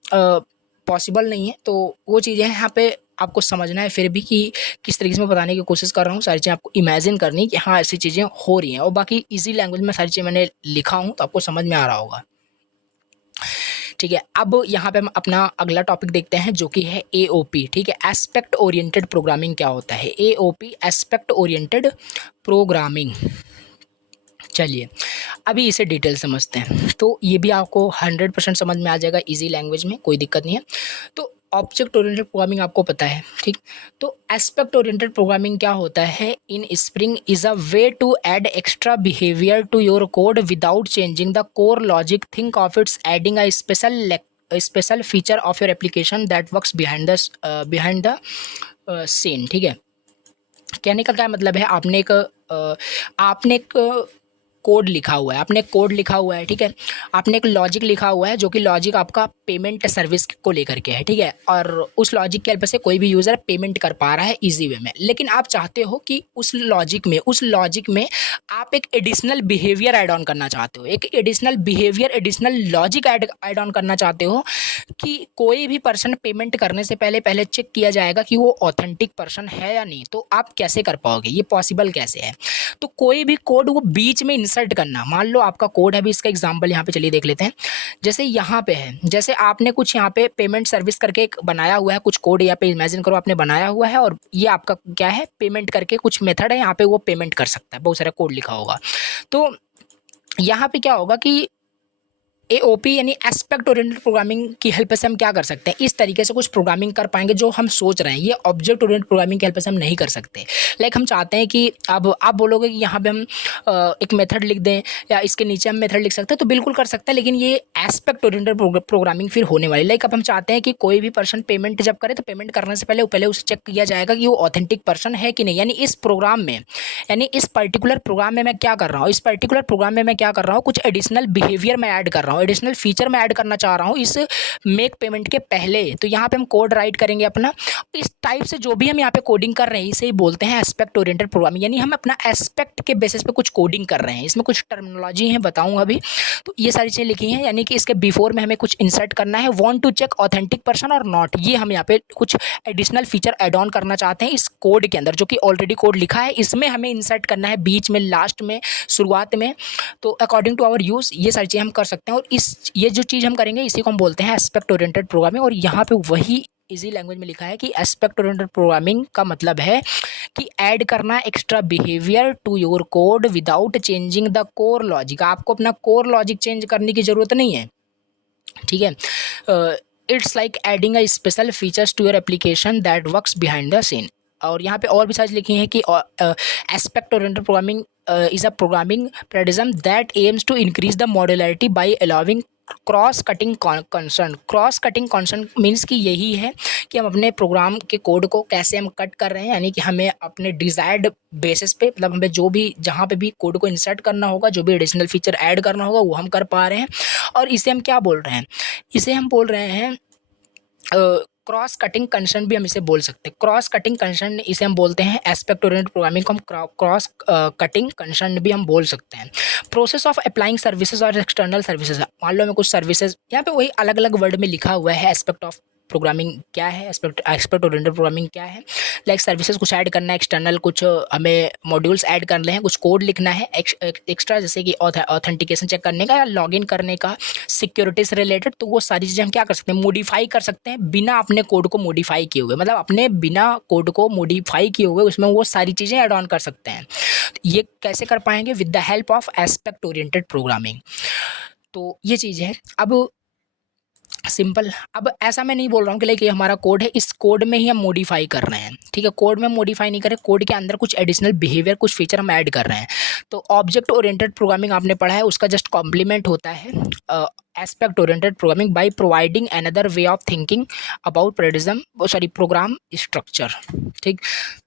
पॉसिबल नहीं है, तो वो चीज़ें हैं यहाँ पे आपको समझना है फिर भी कि किस तरीके से मैं बताने की कोशिश कर रहा हूँ। सारी चीज़ें आपको इमेजिन करनी कि हाँ ऐसी चीज़ें हो रही हैं, और बाकी इजी लैंग्वेज में सारी चीज़ें मैंने लिखा हूँ तो आपको समझ में आ रहा होगा, ठीक है। अब यहाँ पे हम अपना अगला टॉपिक देखते हैं जो कि है AOP, ठीक है। एस्पेक्ट ओरिएंटेड प्रोग्रामिंग क्या होता है, AOP एस्पेक्ट ओरिएंटेड प्रोग्रामिंग। चलिए अभी इसे डिटेल समझते हैं, तो ये भी आपको 100% समझ में आ जाएगा इजी लैंग्वेज में, कोई दिक्कत नहीं है। तो ऑब्जेक्ट ओरिएंटेड प्रोग्रामिंग आपको पता है, ठीक। तो एस्पेक्ट ओरिएंटेड प्रोग्रामिंग क्या होता है, in Spring is a way to add extra behaviour to your code without changing the core logic. Think of its adding a special feature of your application that works behind the scene, ठीक है। कहने का क्या मतलब है, आपने एक code लिखा हुआ है, ठीक है। आपने एक लॉजिक लिखा हुआ है जो कि लॉजिक आपका पेमेंट सर्विस को लेकर के है, ठीक है। और उस लॉजिक के हेल्प से कोई भी यूज़र पेमेंट कर पा रहा है इजी वे में। लेकिन आप चाहते हो कि उस लॉजिक में आप एक एडिशनल बिहेवियर ऐड ऑन करना चाहते हो, एक एडिशनल लॉजिक ऐड ऑन करना चाहते हो कि कोई भी पर्सन पेमेंट करने से पहले चेक किया जाएगा कि वो ऑथेंटिक पर्सन है या नहीं। तो आप कैसे कर पाओगे, ये पॉसिबल कैसे है। तो कोई भी कोड वो बीच में इंसर्ट करना, मान लो आपका कोड है, अभी इसका एग्जांपल यहाँ पे चलिए देख लेते हैं। जैसे यहाँ पे है, जैसे आपने कुछ यहाँ पे पेमेंट सर्विस करके एक बनाया हुआ है, कुछ कोड यहाँ पे इमेजिन करो आपने बनाया हुआ है, और ये आपका क्या है, पेमेंट करके कुछ मेथड है, यहाँ पे वो पेमेंट कर सकता है, बहुत सारा कोड लिखा होगा। तो यहाँ पे क्या होगा कि AOP यानी एस्पेक्ट ओरिएंटेड प्रोग्रामिंग की हेल्प से हम क्या कर सकते हैं, इस तरीके से कुछ प्रोग्रामिंग कर पाएंगे जो हम सोच रहे हैं। ये ऑब्जेक्ट ओरिएंटेड प्रोग्रामिंग की हेल्प से हम नहीं कर सकते। लाइक हम चाहते हैं कि अब आप बोलोगे कि यहाँ पे हम एक मेथड लिख दें या इसके नीचे हम मेथड लिख सकते हैं, तो बिल्कुल कर सकते हैं, लेकिन ये एस्पेक्ट ओरिएंटेड प्रोग्रामिंग फिर होने वाली। लाइक अब हम चाहते हैं कि कोई भी पर्सन पेमेंट जब करे तो पेमेंट करने से पहले उसे चेक किया जाएगा कि वो ऑथेंटिक पर्सन है कि नहीं। यानी इस पर्टिकुलर प्रोग्राम में मैं क्या कर रहा हूँ, कुछ एडिशनल बिहेवियर मैं ऐड कर रहा हूँ, हूँ, एडिशनल फीचर मैं ऐड करना चाह रहा हूँ इस मेक पेमेंट के पहले, तो यहाँ पे हम कोड राइट करेंगे अपना। इस टाइप से जो भी हम यहाँ पे कोडिंग कर रहे हैं इसे ही बोलते हैं एस्पेक्ट ओरिएंटेड प्रोग्रामिंग, यानी हम अपना एस्पेक्ट के बेसिस पे कुछ कोडिंग कर रहे हैं। इसमें कुछ टर्मिनोलॉजी है बताऊंगा अभी, तो ये सारी चीज़ें लिखी हैं, यानी कि इसके बिफोर में हमें कुछ इंसर्ट करना है, want to check authentic person or not, ये हम यहाँ पे कुछ एडिशनल फीचर ऐड ऑन करना चाहते हैं इस कोड के अंदर, जो कि ऑलरेडी कोड लिखा है, इसमें हमें इंसर्ट करना है बीच में, लास्ट में, शुरुआत में। तो अकॉर्डिंग टू आवर यूज़ ये सारी चीज़ें हम कर सकते हैं, और ये जो चीज़ हम करेंगे इसी को हम बोलते हैं एस्पेक्ट ओरिएंटेड प्रोग्रामिंग। और यहाँ पे वही इजी लैंग्वेज में लिखा है कि एस्पेक्ट ओरिएंटेड प्रोग्रामिंग का मतलब है कि ऐड करना extra behaviour to your code without changing the core logic. आपको अपना कोर लॉजिक चेंज करने की ज़रूरत नहीं है, ठीक है। It's like adding a special features to your application that works behind the scene. और यहाँ पे और भी सारी लिखी हैं कि aspect oriented programming is a programming paradigm that aims to increase the modularity by allowing cross cutting concern. Cross cutting concern means कि यही है कि हम अपने प्रोग्राम के कोड को कैसे हम कट कर रहे हैं, यानी कि हमें अपने डिज़ायर्ड बेसिस पे, मतलब हमें जो भी जहाँ पे भी कोड को इंसर्ट करना होगा, जो भी एडिशनल फीचर ऐड करना होगा वो हम कर पा रहे हैं। और इसे हम क्या बोल रहे हैं, इसे हम बोल रहे हैं क्रॉस कटिंग कंसर्न भी हम इसे बोल सकते हैं। क्रॉस कटिंग कंसर्न इसे हम बोलते हैं एस्पेक्ट ओरिएंटेड प्रोग्रामिंग को हम क्रॉस कटिंग कंसर्न भी हम बोल सकते हैं। प्रोसेस ऑफ अप्लाइंग सर्विसेज और एक्सटर्नल सर्विसेज, मान लो हमें कुछ सर्विसेज, यहाँ पे वही अलग अलग वर्ड में लिखा हुआ है एस्पेक्ट ऑफ प्रोग्रामिंग क्या है, एस्पेक्ट ओरिएंटेड प्रोग्रामिंग क्या है। लाइक सर्विसेज कुछ ऐड करना है, एक्सटर्नल कुछ हमें मॉड्यूल्स ऐड करने हैं, कुछ कोड लिखना है एक्स्ट्रा, जैसे कि ऑथेंटिकेशन चेक करने का या लॉगिन करने का, सिक्योरिटी से रिलेटेड। तो वो सारी चीज़ें हम क्या कर सकते हैं, मॉडिफाई कर सकते हैं बिना अपने कोड को मॉडिफाई किए हुए, मतलब अपने बिना कोड को मॉडिफाई किए हुए उसमें वो सारी चीज़ें ऐड ऑन कर सकते हैं। ये कैसे कर पाएंगे, with the help of aspect oriented programming. तो ये चीज़ है। अब सिंपल, अब ऐसा मैं नहीं बोल रहा हूँ कि लाइक ये हमारा कोड है, इस कोड में ही हम मॉडिफाई कर रहे हैं, ठीक है। कोड में मॉडिफाई नहीं कर रहे, कोड के अंदर कुछ एडिशनल बिहेवियर, कुछ फीचर हम ऐड कर रहे हैं। तो ऑब्जेक्ट ओरिएंटेड प्रोग्रामिंग आपने पढ़ा है, उसका जस्ट कॉम्प्लीमेंट होता है aspect oriented programming by providing another way of thinking about program structure, ठीक।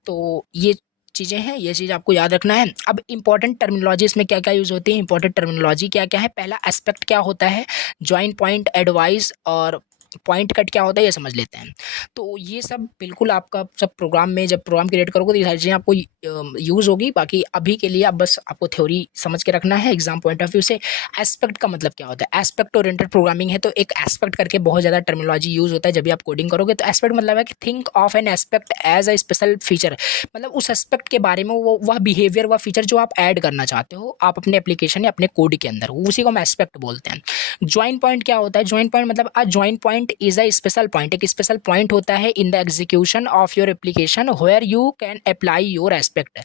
तो ये चीज़ें हैं, ये चीज़ आपको याद रखना है। अब इंपॉर्टेंट टर्मिनोलॉजी इसमें क्या क्या यूज़ होती है, इंपॉर्टेंट टर्मिनोलॉजी क्या क्या है। पहला एस्पेक्ट क्या होता है, जॉइन पॉइंट, एडवाइस और पॉइंट कट क्या होता है, ये समझ लेते हैं। तो ये सब बिल्कुल आपका सब प्रोग्राम में जब प्रोग्राम क्रिएट करोगे तो ये सारी चीज़ें आपको यूज़ होगी। बाकी अभी के लिए आप बस आपको थ्योरी समझ के रखना है एग्जाम पॉइंट ऑफ व्यू से। एस्पेक्ट का मतलब क्या होता है, एस्पेक्ट ओरिएंटेड प्रोग्रामिंग है तो एक एस्पेक्ट करके बहुत ज़्यादा टर्मिनोलॉजी यूज़ होता है जब भी आप कोडिंग करोगे। तो एस्पेक्ट मतलब है कि think of an aspect as a special feature, मतलब उस एस्पेक्ट के बारे में वह बिहेवियर, वह फीचर जो आप ऐड करना चाहते हो आप अपने एप्लीकेशन या अपने कोड के अंदर, उसी को हम एस्पेक्ट बोलते हैं। जॉइन पॉइंट क्या होता है, जॉइन पॉइंट मतलब a join point is a special point, एक स्पेशल पॉइंट होता है in the execution of your application where you can apply your aspect.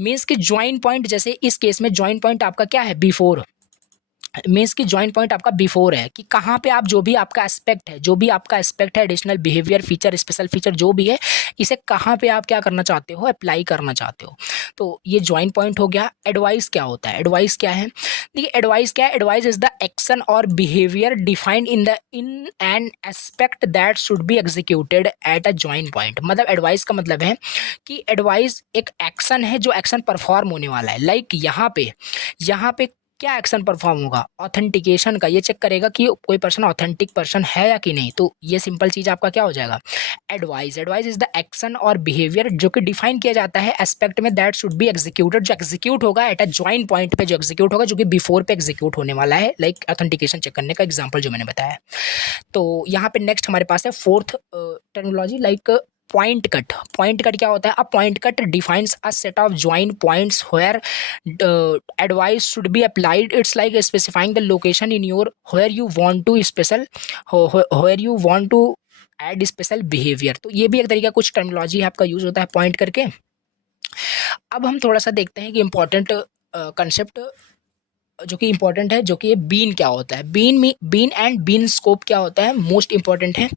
Means कि जॉइन पॉइंट, जैसे इस केस में जॉइन पॉइंट आपका क्या है, बिफोर, मीन्स कि जॉइन पॉइंट आपका बिफोर है कि कहाँ पे आप जो भी आपका एस्पेक्ट है, जो भी आपका एस्पेक्ट है, additional behaviour, feature, special feature जो भी है, इसे कहाँ पे आप क्या करना चाहते हो, अप्लाई करना चाहते हो। तो ये जॉइन पॉइंट हो गया। एडवाइस क्या होता है, एडवाइस क्या है, देखिए एडवाइस क्या है, एडवाइस इज द एक्शन और behaviour defined in an aspect that should be executed at a join point. मतलब एडवाइस का मतलब है कि एडवाइस एक एक्शन है जो एक्शन परफॉर्म होने वाला है। लाइक यहाँ पे क्या एक्शन परफॉर्म होगा, ऑथेंटिकेशन का, ये चेक करेगा कि कोई पर्सन ऑथेंटिक पर्सन है या कि नहीं। तो ये सिंपल चीज़ आपका क्या हो जाएगा, advice. Advice is the action और बिहेवियर जो कि डिफाइन किया जाता है एस्पेक्ट में दैट शुड बी एग्जीक्यूटेड, जो एग्जीक्यूट होगा एट अ जॉइन पॉइंट पे, जो एग्जीक्यूट होगा, जो कि बिफोर पे एग्जीक्यूट होने वाला है। लाइक ऑथेंटिकेशन चेक करने का एग्जाम्पल जो मैंने बताया। तो यहाँ पे नेक्स्ट हमारे पास है fourth terminology, like pointcut. Pointcut क्या होता है, a pointcut defines a set of join points where advice should be applied. It's like specifying the location in your where you want to special, where you want to add special behaviour. तो ये भी एक तरीका, कुछ terminology आपका use होता है point करके। अब हम थोड़ा सा देखते हैं कि इंपॉर्टेंट कंसेप्ट जो कि इंपॉर्टेंट है, जो कि ये बीन क्या होता है, बीन एंड बीन स्कोप क्या होता है, मोस्ट इंपॉर्टेंट है।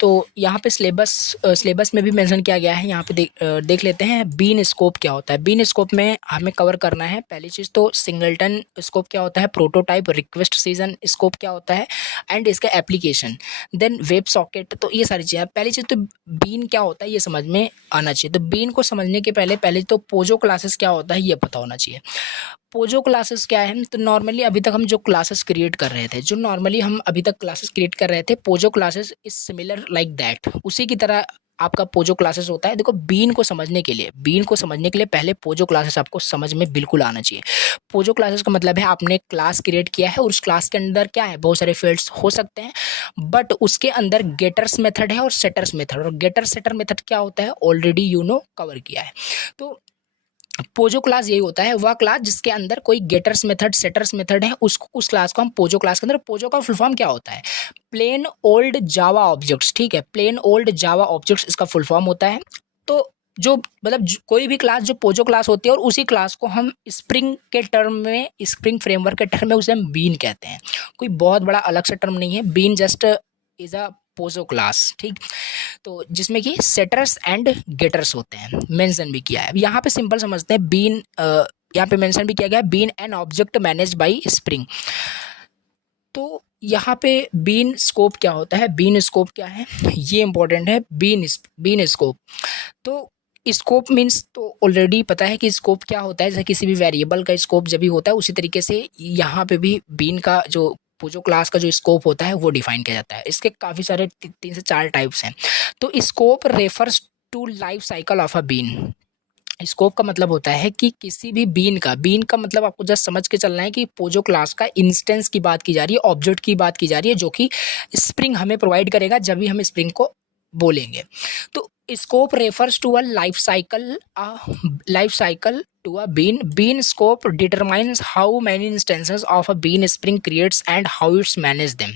तो यहाँ पे सिलेबस में भी मेंशन किया गया है, यहाँ पे देख लेते हैं बीन स्कोप क्या होता है। बीन स्कोप में हमें कवर करना है पहली चीज़ तो सिंगलटन स्कोप क्या होता है, प्रोटोटाइप, रिक्वेस्ट सीजन स्कोप क्या होता है एंड इसका एप्लीकेशन, देन वेब सॉकेट। तो ये सारी चीज़ें, पहली चीज़ तो बीन क्या होता है ये समझ में आना चाहिए। तो बीन को समझने के पहले तो पोजो क्लासेस क्या होता है ये पता होना चाहिए। पोजो क्लासेस क्या है, तो नॉर्मली अभी तक हम जो क्लासेस क्रिएट कर रहे थे, जो नॉर्मली हम अभी तक क्लासेस क्रिएट कर रहे थे, Pozzo classes is similar like that, उसी की तरह आपका पोजो क्लासेस होता है। देखो बीन को समझने के लिए, पहले पोजो क्लासेस आपको समझ में बिल्कुल आना चाहिए। पोजो क्लासेस का मतलब है आपने क्लास क्रिएट किया है और उस क्लास के अंदर क्या है, बहुत सारे फील्ड्स हो सकते हैं, बट उसके अंदर गेटर्स मेथड है और सेटर्स मेथड, और गेटर सेटर मेथड क्या होता है ऑलरेडी कवर किया है। तो पोजो क्लास यही होता है, वह क्लास जिसके अंदर कोई गेटर्स मेथड सेटर्स मेथड है, उस क्लास को हम पोजो क्लास के अंदर। पोजो का फुल फॉर्म क्या होता है, प्लेन ओल्ड जावा ऑब्जेक्ट्स, ठीक है, प्लेन ओल्ड जावा ऑब्जेक्ट्स इसका फुल फॉर्म होता है। तो जो मतलब कोई भी क्लास जो पोजो क्लास होती है और उसी क्लास को हम स्प्रिंग के टर्म में, स्प्रिंग फ्रेमवर्क के टर्म में उसे हम बीन कहते हैं। कोई बहुत बड़ा अलग से टर्म नहीं है, bean just is a POJO class, ठीक। तो जिसमें कि सेटर्स एंड गेटर्स होते हैं, मेंशन भी किया है यहाँ पे, सिंपल समझते हैं। बीन यहाँ पे मेंशन भी किया गया है, bean an object manage by Spring. तो यहाँ पे बीन स्कोप क्या होता है, बीन स्कोप क्या है ये इंपॉर्टेंट है। बीन स्कोप, तो स्कोप मीन्स तो ऑलरेडी पता है कि स्कोप क्या होता है, जैसे किसी भी वेरिएबल का स्कोप जब भी होता है, उसी तरीके से यहाँ पे भी बीन का जो पोजो क्लास का जो स्कोप होता है वो डिफाइन किया जाता है। इसके काफ़ी सारे 3 से 4 टाइप्स हैं। तो scope refers to life cycle of a bean. Scope का मतलब होता है कि किसी भी बीन का मतलब आपको जस्ट समझ के चलना है कि पोजो क्लास का इंस्टेंस की बात की जा रही है, ऑब्जेक्ट की बात की जा रही है, जो कि स्प्रिंग हमें प्रोवाइड करेगा जब भी हम स्प्रिंग को बोलेंगे। तो scope refers to a life cycle to a bean scope determines how many instances of a bean spring creates and how it's manage them।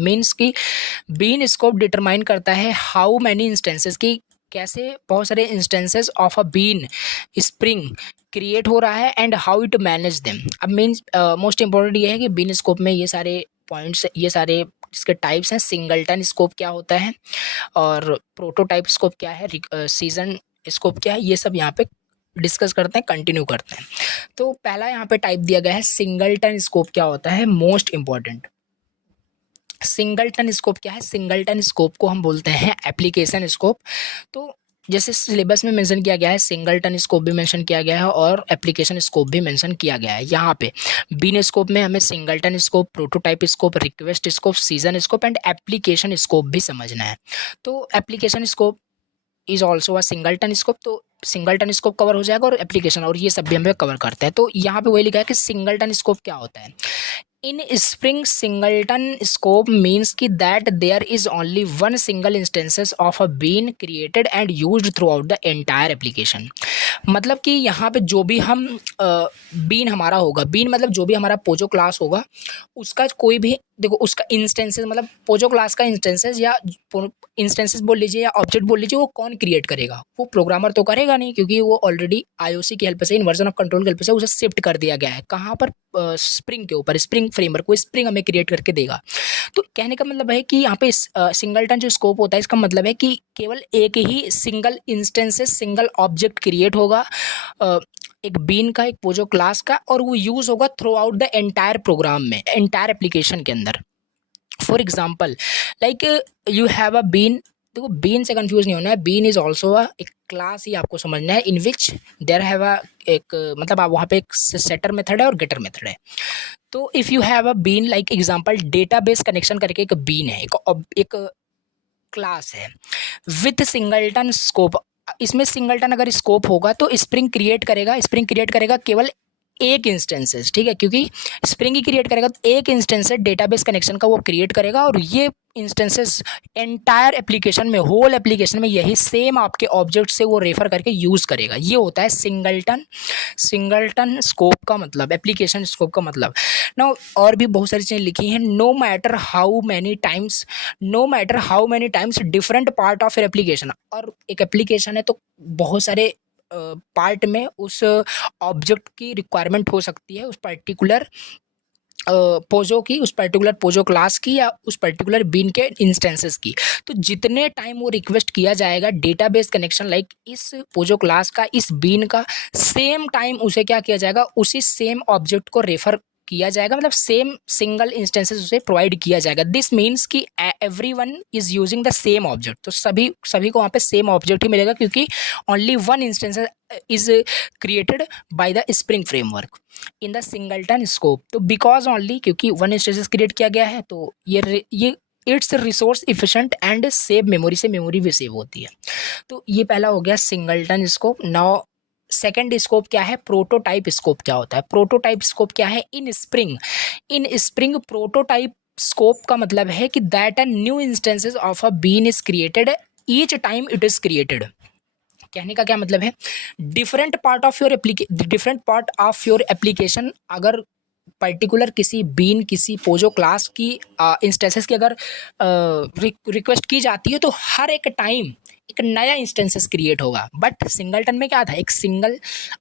Means कि बीन स्कोप डिटरमाइन करता है हाउ मैनी इंस्टेंसेस की, कैसे बहुत सारे instances of a bean Spring create हो रहा है and how it manage them. अब मीन्स मोस्ट इंपॉर्टेंट ये है कि बीन स्कोप में ये सारे पॉइंट्स, ये सारे इसके टाइप्स हैं। सिंगलटन स्कोप क्या होता है और प्रोटोटाइप स्कोप क्या है, सीजन स्कोप क्या है, ये सब यहाँ पे डिस्कस करते हैं, कंटिन्यू करते हैं। तो पहला यहाँ पे टाइप दिया गया है सिंगलटन स्कोप क्या होता है, मोस्ट इंपॉर्टेंट। सिंगलटन स्कोप क्या है, सिंगलटन स्कोप को हम बोलते हैं एप्लीकेशन स्कोप। तो जैसे सिलेबस में मेंशन किया गया है, सिंगलटन स्कोप भी मेंशन किया गया है और एप्लीकेशन स्कोप भी मेंशन किया गया है। यहाँ पे बीन स्कोप में हमें singleton scope, prototype scope, request scope, season scope and application scope भी समझना है। तो application scope is also a singleton scope, तो सिंगलटन स्कोप कवर हो जाएगा और एप्लीकेशन और ये सब भी हमें कवर करता है। तो यहाँ पे वही लिखा है कि सिंगलटन स्कोप क्या होता है। In Spring singleton scope means कि that there is only one single instances of a bean created and used throughout the entire application. मतलब कि यहाँ पे जो भी हम बीन हमारा होगा, बीन मतलब जो भी हमारा पोजो क्लास होगा, उसका कोई भी देखो उसका इंस्टेंसेस, मतलब पोजो क्लास का इंस्टेंसेस या इंस्टेंसेस बोल लीजिए या ऑब्जेक्ट बोल लीजिए, वो कौन क्रिएट करेगा, वो प्रोग्रामर तो करेगा नहीं, क्योंकि वो ऑलरेडी आईओसी की हेल्प से, इन्वर्जन ऑफ कंट्रोल की हेल्प से उसे शिफ्ट कर दिया गया है। कहाँ पर, स्प्रिंग के ऊपर, स्प्रिंग फ्रेमवर्क को स्प्रिंग हमें क्रिएट करके देगा। तो कहने का मतलब है कि यहाँ पे सिंगलटन जो स्कोप होता है, इसका मतलब है कि केवल एक ही single instances, single object create होगा एक बीन का, एक पोजो क्लास का, और वो यूज होगा throughout the entire program में, एंटायर एप्लीकेशन के अंदर। For example like you have a bean, देखो बीन से कंफ्यूज नहीं होना है, बीन इज ऑल्सो एक क्लास ही आपको समझना है, इन विच देयर हैव अ एक मतलब आप वहाँ पे एक सेटर मेथड है और गेटर मेथड है। तो if you have a bean like example database connection करके एक बीन है, एक क्लास है विथ सिंगलटन स्कोप। इसमें सिंगलटन अगर स्कोप होगा तो स्प्रिंग क्रिएट करेगा केवल एक इंस्टेंसेस, ठीक है, क्योंकि स्प्रिंग ही क्रिएट करेगा तो एक इंस्टेंसेस डेटाबेस कनेक्शन का वो क्रिएट करेगा, और ये इंस्टेंसेस एंटायर एप्लीकेशन में, होल एप्लीकेशन में यही सेम आपके ऑब्जेक्ट से वो रेफर करके यूज़ करेगा। ये होता है सिंगलटन स्कोप का मतलब, एप्लीकेशन स्कोप का मतलब ना। और भी बहुत सारी चीज़ें लिखी हैं, no matter how many times different part of application. और एक एप्लीकेशन है तो बहुत सारे पार्ट में उस ऑब्जेक्ट की रिक्वायरमेंट हो सकती है, उस पर्टिकुलर पोजो की, उस पर्टिकुलर पोजो क्लास की, या उस पर्टिकुलर बीन के इंस्टेंसेस की। तो जितने टाइम वो रिक्वेस्ट किया जाएगा डेटाबेस कनेक्शन लाइक इस पोजो क्लास का, इस बीन का, सेम टाइम उसे क्या किया जाएगा, उसी सेम ऑब्जेक्ट को रेफर किया जाएगा, मतलब सेम सिंगल इंस्टेंसेस उसे प्रोवाइड किया जाएगा। दिस मीन्स कि everyone is using the same object, तो सभी को वहाँ पे सेम ऑब्जेक्ट ही मिलेगा, क्योंकि only one instance is created by the Spring framework in the singleton scope. तो बिकॉज ओनली, क्योंकि वन इंस्टेंसेस क्रिएट किया गया है, तो ये it's resource efficient and save memory, से मेमोरी भी सेव होती है। तो ये पहला हो गया singleton scope. Now second scope क्या है, प्रोटोटाइप स्कोप क्या होता है। प्रोटोटाइप स्कोप क्या है, इन स्प्रिंग प्रोटोटाइप स्कोप का मतलब है कि that a new instances of a bean is created each time it is created. कहने का क्या मतलब है, different part of your application, अगर पर्टिकुलर किसी बीन, किसी पोजो क्लास की इंस्टेंसेस की अगर रिक्वेस्ट की जाती है, तो हर एक टाइम एक नया इंस्टेंसेस क्रिएट होगा। बट सिंगलटन में क्या था, एक सिंगल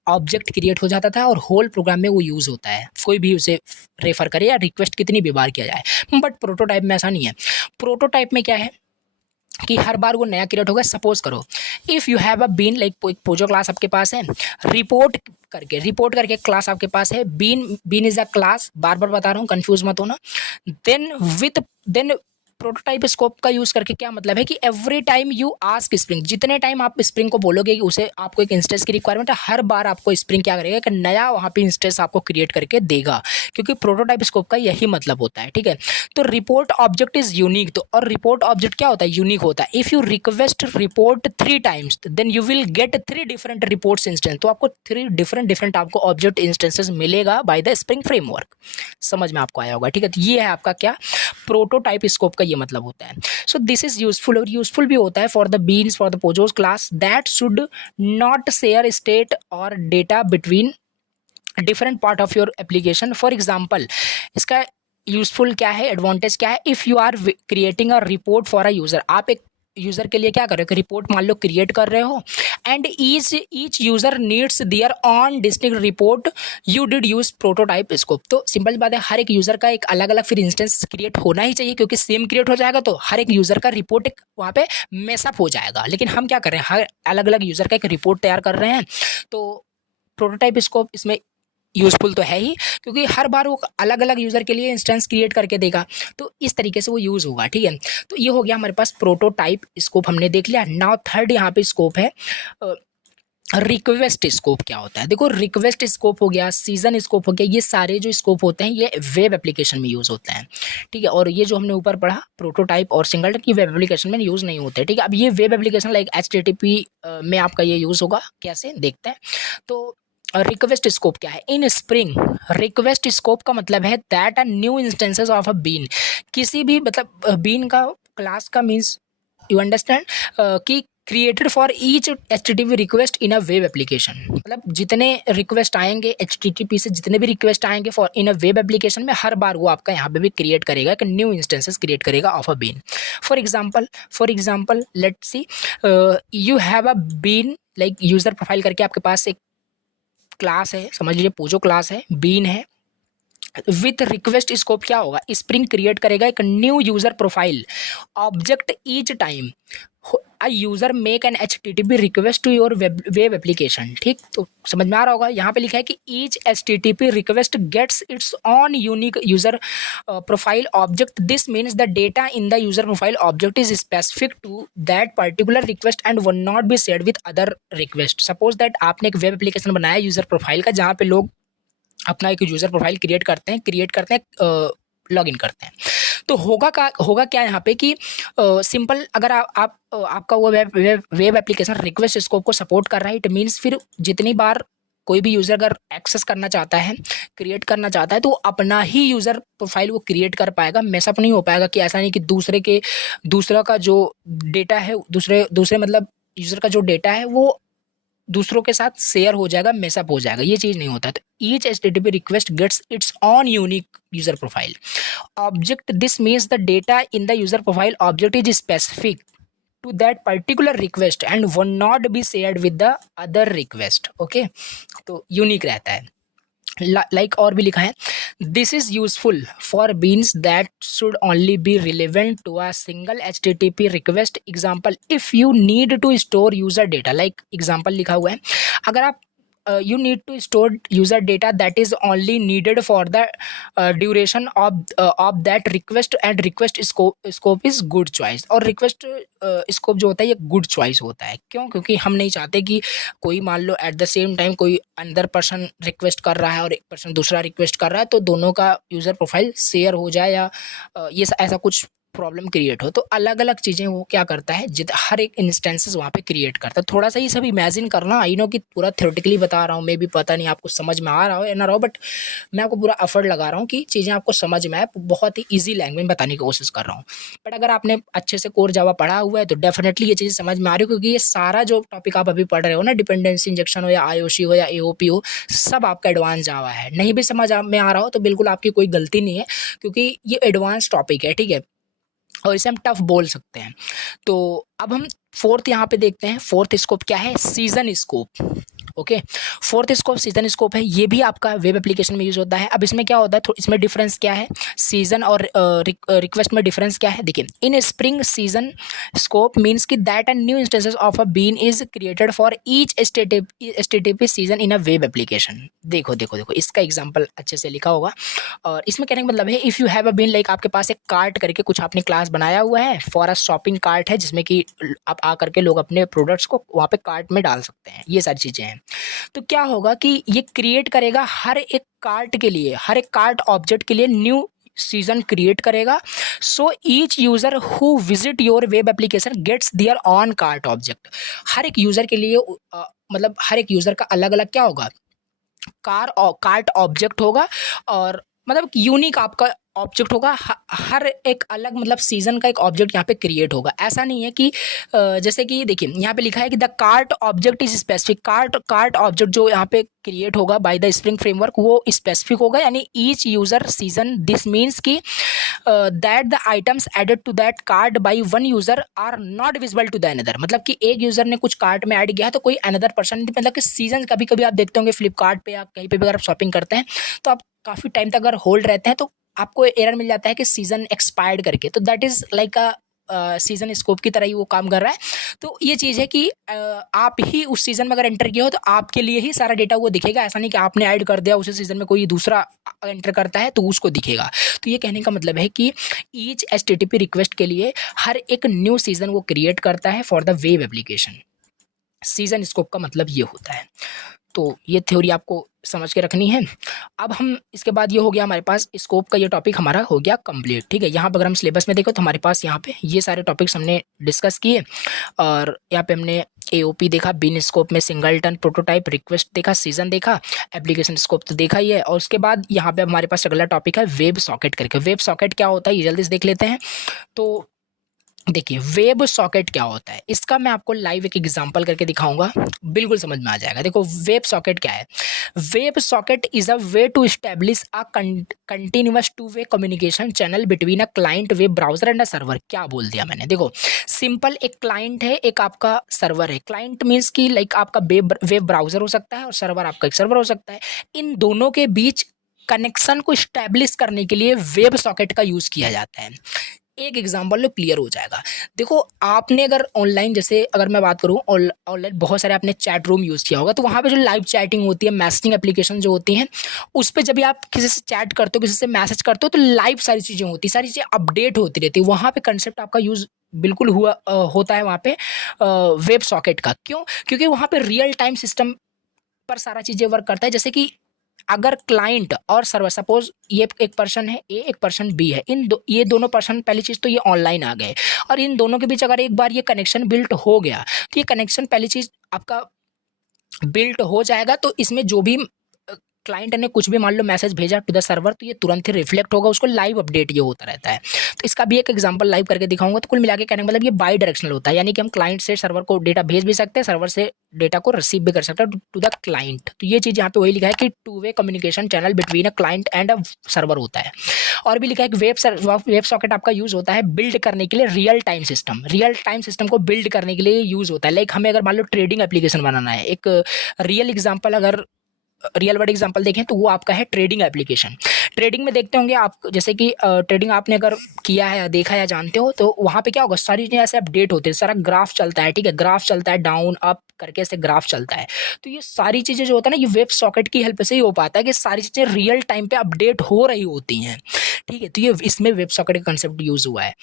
ऑब्जेक्ट क्रिएट हो जाता था और होल प्रोग्राम में वो यूज़ होता है, कोई भी उसे रेफर करे या रिक्वेस्ट कितनी भी बार किया जाए। बट प्रोटोटाइप में ऐसा नहीं है। प्रोटोटाइप में क्या है कि हर बार वो नया क्रिएट होगा। सपोज करो if you have a bean, like POJO class आपके पास है, रिपोर्ट करके क्लास आपके पास है, बीन इज अ क्लास, बार बार बता रहा हूँ, कंफ्यूज मत होना। देन प्रोटोटाइप स्कोप का यूज करके क्या मतलब है कि every time you ask Spring, जितने टाइम आप स्प्रिंग को बोलोगे कि उसे आपको एक इंस्टेंस की रिक्वायरमेंट है, हर बार आपको स्प्रिंग क्या करेगा, एक नया वहाँ पे इंस्टेंस आपको क्रिएट करके देगा, क्योंकि प्रोटोटाइप स्कोप का यही मतलब होता है। ठीक है, तो रिपोर्ट ऑब्जेक्ट इज यूनिक, तो और रिपोर्ट ऑब्जेक्ट क्या होता है, यूनिक होता है। If you request report 3 times then you will get 3 different reports instance, तो आपको 3 डिफरेंट आपको ऑब्जेक्ट इंस्टेंसेस मिलेगा बाय द स्प्रिंग फ्रेमवर्क। समझ में आपको आया होगा। ठीक है, तो ये है आपका क्या, प्रोटोटाइप स्कोप का ये मतलब होता है। सो दिस इज यूजफुल, और यूजफुल भी होता है for the beans, for the POJOs class that should not share state और data between different part of your application. For example, इसका यूजफुल क्या है, एडवांटेज क्या है, if you are creating a report for a user, आप एक user के लिए क्या कर रहे हो कि रिपोर्ट मान लो क्रिएट कर रहे हो, and each user needs their own distinct report, you did use prototype scope. तो सिंपल बात है, हर एक यूज़र का एक अलग अलग फिर इंस्टेंस क्रिएट होना ही चाहिए, क्योंकि सेम क्रिएट हो जाएगा तो हर एक यूज़र का रिपोर्ट एक वहाँ पे मेसअप हो जाएगा। लेकिन हम क्या कर रहे हैं, हर अलग अलग यूज़र का एक रिपोर्ट तैयार कर रहे हैं, तो प्रोटोटाइप स्कोप इसमें यूज़फुल तो है ही, क्योंकि हर बार वो अलग अलग यूज़र के लिए इंस्टेंस क्रिएट करके देगा, तो इस तरीके से वो यूज़ होगा। ठीक है, तो ये हो गया हमारे पास प्रोटोटाइप स्कोप, हमने देख लिया। नाउ थर्ड यहाँ पे स्कोप है रिक्वेस्ट स्कोप। क्या होता है, देखो रिक्वेस्ट स्कोप हो गया, सीजन स्कोप हो गया, ये सारे जो स्कोप होते हैं ये वेब एप्लीकेशन में यूज़ होते हैं। ठीक है, और ये जो हमने ऊपर पढ़ा प्रोटोटाइप और सिंगलटन, की वेब एप्लीकेशन में यूज़ नहीं होते। ठीक है, अब ये वेब एप्लीकेशन लाइक HTTP में आपका ये यूज़ होगा, कैसे देखते हैं। तो रिक्वेस्ट स्कोप क्या है, इन स्प्रिंग रिक्वेस्ट स्कोप का मतलब है that a new instances of a bean, किसी भी मतलब बीन का क्लास का मीन्स यू अंडरस्टैंड कि created for each HTTP request in a web application, मतलब जितने रिक्वेस्ट आएंगे HTTP से, जितने भी रिक्वेस्ट आएंगे for in a web application में, हर बार वो आपका यहाँ पे भी क्रिएट करेगा, एक न्यू इंस्टेंसेस क्रिएट करेगा of a bean. For example let's see, you have a bean, like user profile करके आपके पास एक क्लास है, समझ लीजिए पोजो क्लास है, बीन है। विथ रिक्वेस्ट स्कोप क्या होगा, स्प्रिंग क्रिएट करेगा एक new user profile object each time a user make an HTTP request to your web application. ठीक, तो समझ में आ रहा होगा, यहाँ पे लिखा है कि each HTTP request gets its own unique user profile object, this means the data in the user profile object is specific to that particular request and won't be shared with other request. Suppose that आपने एक web application बनाया user profile का, जहाँ पे लोग अपना एक user profile create करते हैं, लॉगिन करते हैं। तो होगा क्या यहाँ पे कि सिंपल, अगर आपका वो वेब एप्लीकेशन रिक्वेस्ट स्कोप को सपोर्ट कर रहा है, इट मीन्स फिर जितनी बार कोई भी यूज़र अगर एक्सेस करना चाहता है, क्रिएट करना चाहता है, तो अपना ही यूज़र प्रोफाइल वो क्रिएट कर पाएगा, मेसअप नहीं हो पाएगा। कि ऐसा नहीं कि दूसरा का जो डेटा है, दूसरे मतलब यूज़र का जो डेटा है वो दूसरों के साथ शेयर हो जाएगा, मेसअप हो जाएगा, ये चीज़ नहीं होता है। तो each HTTP request gets its own unique user profile object, this means the data in the user profile object is specific to that particular request and won't be shared with the other request. Okay, तो unique रहता है। Like और भी लिखा है, this is useful for beans that should only be relevant to a single HTTP request. Example, if you need to store user data, like example लिखा हुआ है, अगर आप you need to store user data that is only needed for the duration of that request, and request scope is good choice। और request scope जो होता है ये good choice होता है। क्यों? क्योंकि हम नहीं चाहते कि कोई मान लो एट द सेम टाइम कोई अंदर पर्सन रिक्वेस्ट कर रहा है और एक पर्सन दूसरा रिक्वेस्ट कर रहा है, तो दोनों का यूज़र प्रोफाइल शेयर हो जाए या ये ऐसा कुछ प्रॉब्लम क्रिएट हो। तो अलग अलग चीज़ें वो क्या करता है, हर एक इंस्टेंसेस वहाँ पे क्रिएट करता है। थोड़ा सा ये सब इमेजिन करना, आई नो कि पूरा थ्योरेटिकली बता रहा हूँ, मे भी पता नहीं आपको समझ में आ रहा हो या ना रहा हो, बट मैं आपको पूरा एफर्ट लगा रहा हूँ कि चीज़ें आपको समझ में आए, बहुत ही ईजी लैंग्वेज में बताने की कोशिश कर रहा हूँ। बट अगर आपने अच्छे से कोर जावा पढ़ा हुआ है तो डेफिनेटली ये चीज़ें समझ में आ रही हो, क्योंकि ये सारा जो टॉपिक आप अभी पढ़ रहे हो ना, डिपेंडेंसी इंजेक्शन हो या IOC हो या AOP हो, सब आपका एडवांस जावा है। नहीं भी समझ में आ रहा हो तो बिल्कुल आपकी कोई गलती नहीं है, क्योंकि ये एडवांस टॉपिक है, ठीक है, और इसे हम टफ बोल सकते हैं। तो अब हम फोर्थ यहाँ पे देखते हैं। फोर्थ स्कोप क्या है? Season scope. Okay, fourth scope season scope है, ये भी आपका वेब एप्लीकेशन में यूज होता है। अब इसमें क्या होता है, इसमें डिफरेंस क्या है, सीजन और रिक्वेस्ट में डिफरेंस क्या है? देखिए, in spring session scope means कि that and new instances of a bean is created for each HTTP session in a web application. देखो देखो देखो, इसका एग्जाम्पल अच्छे से लिखा होगा। और इसमें कहने का मतलब है, if you have a bean, like आपके पास एक कार्ट करके कुछ आपने क्लास बनाया हुआ है, फॉर अ शॉपिंग कार्ट है, जिसमें कि आप आ करके लोग अपने प्रोडक्ट्स को वहाँ पे कार्ट में डाल सकते हैं, ये सारी चीज़ें हैं। तो क्या होगा कि ये क्रिएट करेगा हर एक कार्ट के लिए, हर एक कार्ट ऑब्जेक्ट के लिए न्यू सीजन क्रिएट करेगा। So each user who visit your web application gets their own cart object. हर एक यूजर के लिए मतलब हर एक यूजर का अलग अलग क्या होगा, कार्ट ऑब्जेक्ट होगा, और मतलब यूनिक आपका ऑब्जेक्ट होगा। हर एक अलग मतलब सीजन का एक ऑब्जेक्ट यहाँ पे क्रिएट होगा। ऐसा नहीं है कि जैसे कि देखिए यहाँ पे लिखा है कि the cart object is specific. Cart object जो यहाँ पे क्रिएट होगा बाय द स्प्रिंग फ्रेमवर्क वो स्पेसिफिक होगा, यानी each user session. This means कि that the items added to that cart by one user are not visible to the another. मतलब कि एक यूजर ने कुछ कार्ट में ऐड किया है तो कोई अनदर पर्सन, मतलब कि सीजन कभी कभी आप देखते होंगे फ्लिपकार्ट पे या कहीं पे भी अगर आप शॉपिंग करते हैं तो आप काफ़ी टाइम तक अगर होल्ड रहते हैं तो आपको एरर मिल जाता है कि सीजन एक्सपायर्ड करके। तो that is like a season scope की तरह ही वो काम कर रहा है। तो ये चीज़ है कि आप ही उस सीजन में अगर एंटर किया हो तो आपके लिए ही सारा डेटा वो दिखेगा। ऐसा नहीं कि आपने ऐड कर दिया उसी सीजन में कोई दूसरा एंटर करता है तो उसको दिखेगा। तो ये कहने का मतलब है कि ईच HTTP रिक्वेस्ट के लिए हर एक न्यू सीजन वो क्रिएट करता है for the web application. Season scope का मतलब ये होता है। तो ये थ्योरी आपको समझ के रखनी है। अब हम इसके बाद ये हो गया हमारे पास स्कोप का ये टॉपिक हमारा हो गया कंप्लीट, ठीक है। यहाँ पर अगर हम सिलेबस में देखो तो हमारे पास यहाँ पे ये सारे टॉपिक्स हमने डिस्कस किए, और यहाँ पे हमने AOP देखा, बिन स्कोप में सिंगलटन, प्रोटोटाइप, रिक्वेस्ट देखा, सीजन देखा, एप्लीकेशन स्कोप तो देखा ही है। और उसके बाद यहाँ पे हमारे पास अगला टॉपिक है वेब सॉकेट करके। वेब सॉकेट क्या होता है ये जल्दी से देख लेते हैं। तो देखिए, वेब सॉकेट क्या होता है इसका मैं आपको लाइव एक एग्जांपल करके दिखाऊंगा, बिल्कुल समझ में आ जाएगा। देखो, वेब सॉकेट क्या है। Web socket is a way to establish a continuous two way communication channel between a client web browser and a server. क्या बोल दिया मैंने, देखो सिंपल, एक क्लाइंट है, एक आपका सर्वर है। क्लाइंट मीन्स कि लाइक आपका वेब ब्राउजर हो सकता है और सर्वर आपका एक सर्वर हो सकता है। इन दोनों के बीच कनेक्शन को स्टैब्लिश करने के लिए वेब सॉकेट का यूज किया जाता है। एक एग्जांपल लो, क्लियर हो जाएगा। देखो, आपने अगर ऑनलाइन, जैसे अगर मैं बात करूं ऑनलाइन, बहुत सारे आपने चैट रूम यूज़ किया होगा, तो वहाँ पे जो लाइव चैटिंग होती है, मैसेजिंग एप्लीकेशन जो होती हैं, उस पर जब भी आप किसी से चैट करते हो, किसी से मैसेज करते हो, तो लाइव सारी चीज़ें होती हैं, सारी चीज़ें अपडेट होती रहती है। वहाँ पे कंसेप्ट आपका यूज़ बिल्कुल होता है वहाँ पे वेब सॉकेट का। क्यों? क्योंकि वहाँ पे रियल टाइम सिस्टम पर सारा चीज़ें वर्क करता है। जैसे कि अगर क्लाइंट और सर्वर, सपोज ये एक पर्सन है A, एक पर्सन B है, ये दोनों पर्सन, पहली चीज़ तो ये ऑनलाइन आ गए, और इन दोनों के बीच अगर एक बार ये कनेक्शन बिल्ट हो गया तो ये कनेक्शन पहली चीज़ आपका बिल्ट हो जाएगा। तो इसमें जो भी क्लाइंट ने कुछ भी मान लो मैसेज भेजा टू द सर्वर, तो ये तुरंत ही रिफ्लेक्ट होगा, उसको लाइव अपडेट ये होता रहता है। तो इसका भी एक एग्जांपल लाइव करके दिखाऊंगा। तो कुल मिला के कहने का मतलब ये बाई डायरेक्शनल होता है, यानी कि हम क्लाइंट से सर्वर को डेटा भेज भी सकते हैं, सर्वर से डेटा को रिसीव भी कर सकते हैं टू द क्लाइंट। तो ये चीज़ यहाँ पे वही लिखा है कि to way communication channel between a client and a server होता है। और भी लिखा है कि वेब सॉकेट आपका यूज़ होता है बिल्ड करने के लिए रियल टाइम सिस्टम को बिल्ड करने के लिए यूज़ होता है। लाइक हमें अगर मान लो ट्रेडिंग एप्लीकेशन बनाना है, एक रियल वर्ड एग्जांपल देखें तो वो आपका है ट्रेडिंग एप्लीकेशन। ट्रेडिंग में देखते होंगे आप, जैसे कि ट्रेडिंग आपने अगर किया है या देखा या जानते हो, तो वहाँ पे क्या होगा, सारी चीज़ें ऐसे अपडेट होती है, सारा ग्राफ चलता है, ठीक है, ग्राफ चलता है, डाउन अप करके ऐसे ग्राफ चलता है। तो ये सारी चीज़ें जो होता है ना, ये वेब सॉकेट की हेल्प से ही हो पाता है कि सारी चीज़ें रियल टाइम पे अपडेट हो रही होती हैं, ठीक है। तो ये इसमें वेब सॉकेट का कंसेप्ट यूज़ हुआ है।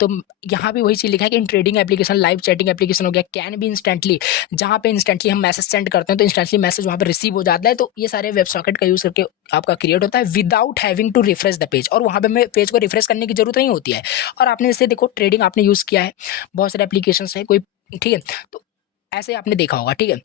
तो यहाँ पे वही चीज़ लिखा है कि in trading application, live chatting application हो गया, कैन भी इंस्टेंटली, जहाँ पे इंस्टेंटली हम मैसेज सेंड करते हैं तो इंस्टेंटली मैसेज वहाँ पे रिसीव हो जाता है। तो ये सारे वेब सॉकेट का यूज़ करके आपका क्रिएट होता है without having to refresh the page, और वहाँ पे हमें पेज को रिफ्रेश करने की जरूरत नहीं होती है। और आपने जैसे देखो ट्रेडिंग आपने यूज़ किया है, बहुत सारे एप्लीकेशन हैं कोई, ठीक है, तो ऐसे आपने देखा होगा, ठीक है।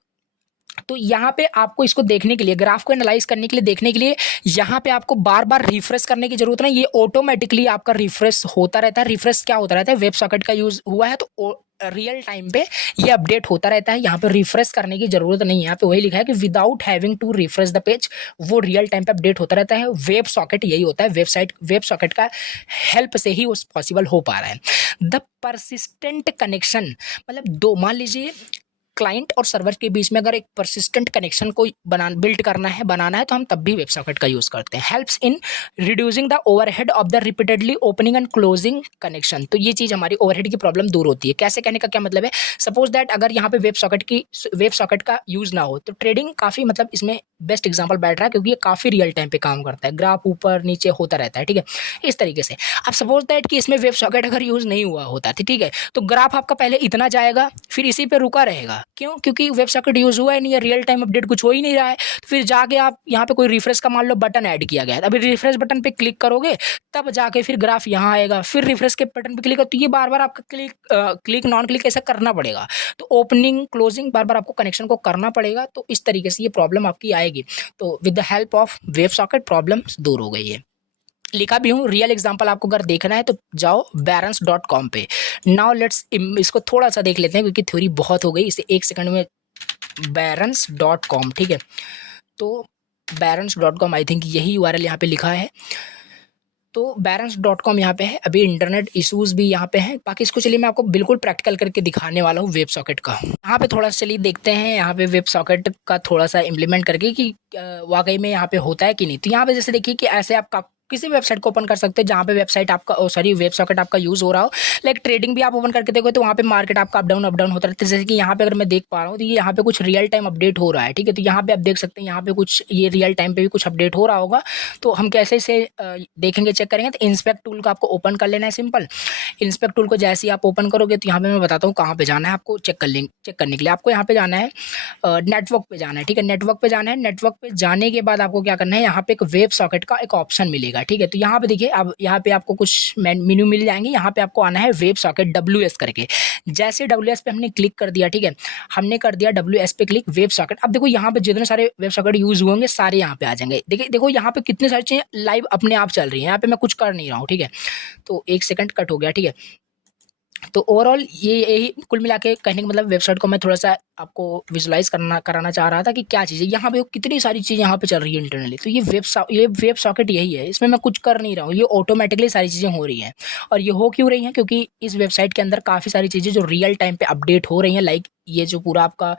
तो यहाँ पे आपको इसको देखने के लिए, ग्राफ को एनालाइज करने के लिए, देखने के लिए, यहाँ पे आपको बार बार रिफ्रेश करने की जरूरत नहीं, ये ऑटोमेटिकली आपका रिफ्रेश होता रहता है। रिफ्रेश क्या होता रहता है, वेब सॉकेट का यूज हुआ है तो रियल टाइम पे ये अपडेट होता रहता है। यहाँ पे रिफ्रेश करने की जरूरत नहीं है, यहाँ पे वही लिखा है कि without having to refresh the page, वो रियल टाइम पे अपडेट होता रहता है। वेब सॉकेट यही होता है, वेब सॉकेट का हेल्प से ही वो पॉसिबल हो पा रहा है। द परसिस्टेंट कनेक्शन, मतलब दो, मान लीजिए क्लाइंट और सर्वर के बीच में अगर एक परसिस्टेंट कनेक्शन को बिल्ड करना है, बनाना है, तो हम तब भी वेब सॉकेट का यूज करते हैं। Helps in reducing the overhead of the repeatedly opening and closing connection. तो ये चीज हमारी ओवरहेड की प्रॉब्लम दूर होती है। कैसे, कहने का क्या मतलब है, सपोज दैट अगर यहाँ पे वेब सॉकेट का यूज ना हो तो ट्रेडिंग काफी, मतलब इसमें बेस्ट एग्जाम्पल बैठ रहा है, क्योंकि ये काफी रियल टाइम पे काम करता है, ग्राफ ऊपर नीचे होता रहता है, ठीक है, इस तरीके से। अब सपोज दैट कि इसमें वेब सॉकेट अगर यूज नहीं हुआ होता, ठीक है, तो ग्राफ आपका पहले इतना जाएगा, फिर इसी पे रुका रहेगा। क्यों, क्योंकि वेब सॉकेट यूज हुआ ही नहीं है, रियल टाइम अपडेट कुछ हो ही नहीं रहा है। तो फिर जाके आप यहाँ पे कोई रिफ्रेश का मान लो बटन ऐड किया गया है, अभी रिफ्रेश बटन पे क्लिक करोगे तब जाके फिर ग्राफ यहाँ आएगा, फिर रिफ्रेश के बटन पे क्लिक तो ये बार बार आपका क्लिक नॉन क्लिक ऐसा करना पड़ेगा। तो ओपनिंग क्लोजिंग बार बार आपको कनेक्शन को करना पड़ेगा, तो इस तरीके से ये प्रॉब्लम आपकी आएगी। तो with the help of web socket problem दूर हो गई है। लिखा भी हूँ, रियल एग्जांपल आपको अगर देखना है तो जाओ barons.com पे। नाउ लेट्स इसको थोड़ा सा देख लेते हैं, क्योंकि थ्योरी बहुत हो गई, इसे एक सेकंड में। barons.com, ठीक है, तो barons.com आई थिंक यही URL यहाँ पे लिखा है। तो barons.com यहाँ पे है। अभी इंटरनेट इश्यूज भी यहाँ पे हैं, बाकी इसको चलिए मैं आपको बिल्कुल प्रैक्टिकल करके दिखाने वाला हूँ वेब सॉकेट का। यहाँ पे थोड़ा सा चलिए देखते हैं यहाँ पे वेब सॉकेट का थोड़ा सा इम्प्लीमेंट करके कि वाकई में यहाँ पे होता है कि नहीं। तो यहाँ पे जैसे देखिए कि ऐसे आपका किसी वेबसाइट को ओपन कर सकते हैं जहाँ पे वेबसाइट आपका वेब सॉकेट आपका यूज हो रहा हो। लाइक ट्रेडिंग भी आप ओपन करके देखो तो वहाँ पे मार्केट आपका अप डाउन होता रहता है। जैसे कि यहाँ पे अगर मैं देख पा रहा हूँ तो ये यहाँ पे कुछ रियल टाइम अपडेट हो रहा है, ठीक है। तो यहाँ पे आप देख सकते हैं यहाँ पे कुछ ये रियल टाइम पे भी कुछ अपडेट हो रहा होगा। तो हम कैसे इसे देखेंगे, चेक करेंगे। तो इंस्पेक्ट टूल को आपको ओपन कर लेना है, सिंपल। इंस्पेक्ट टूल को जैसे ही आप ओपन करोगे तो यहाँ पे मैं बताता हूँ कहाँ पे जाना है आपको चेक करने के लिए। आपको यहाँ पे जाना है, नेटवर्क पे जाना है, ठीक है, नेटवर्क पे जाना है। नेटवर्क पे जाने के बाद आपको क्या करना है, यहाँ पे एक वेब सॉकेट का एक ऑप्शन मिलेगा, ठीक है। तो यहाँ पे देखिए अब यहाँ पे आपको कुछ मेन्यू मिल जाएंगे। यहाँ पे आपको आना है वेब सॉकेट WS करके। जैसे WS पे हमने क्लिक कर दिया, ठीक है, हमने कर दिया WS पे क्लिक, वेब सॉकेट। अब देखो यहाँ पे जितने सारे वेब सॉकेट यूज होंगे सारे यहाँ पे आ जाएंगे। देखिए देखो यहाँ पे कितनी सारी चीजें लाइव अपने आप चल रही है, यहाँ पे मैं कुछ कर नहीं रहा हूँ, ठीक है। तो एक सेकंड कट हो गया, ठीक है। तो ओवरऑल ये यही कुल मिला के कहने का मतलब वेबसाइट को मैं थोड़ा सा आपको विजुलाइज कराना चाह रहा था कि क्या चीज़ है। यहाँ पे कितनी सारी चीज़ यहाँ पे चल रही है इंटरनली। तो ये वेब सॉकेट यही है, इसमें मैं कुछ कर नहीं रहा हूँ, ये ऑटोमेटिकली सारी चीज़ें हो रही हैं। और ये हो क्यों रही हैं, क्योंकि इस वेबसाइट के अंदर काफ़ी सारी चीज़ें जो रियल टाइम पे अपडेट हो रही हैं। लाइक ये जो पूरा आपका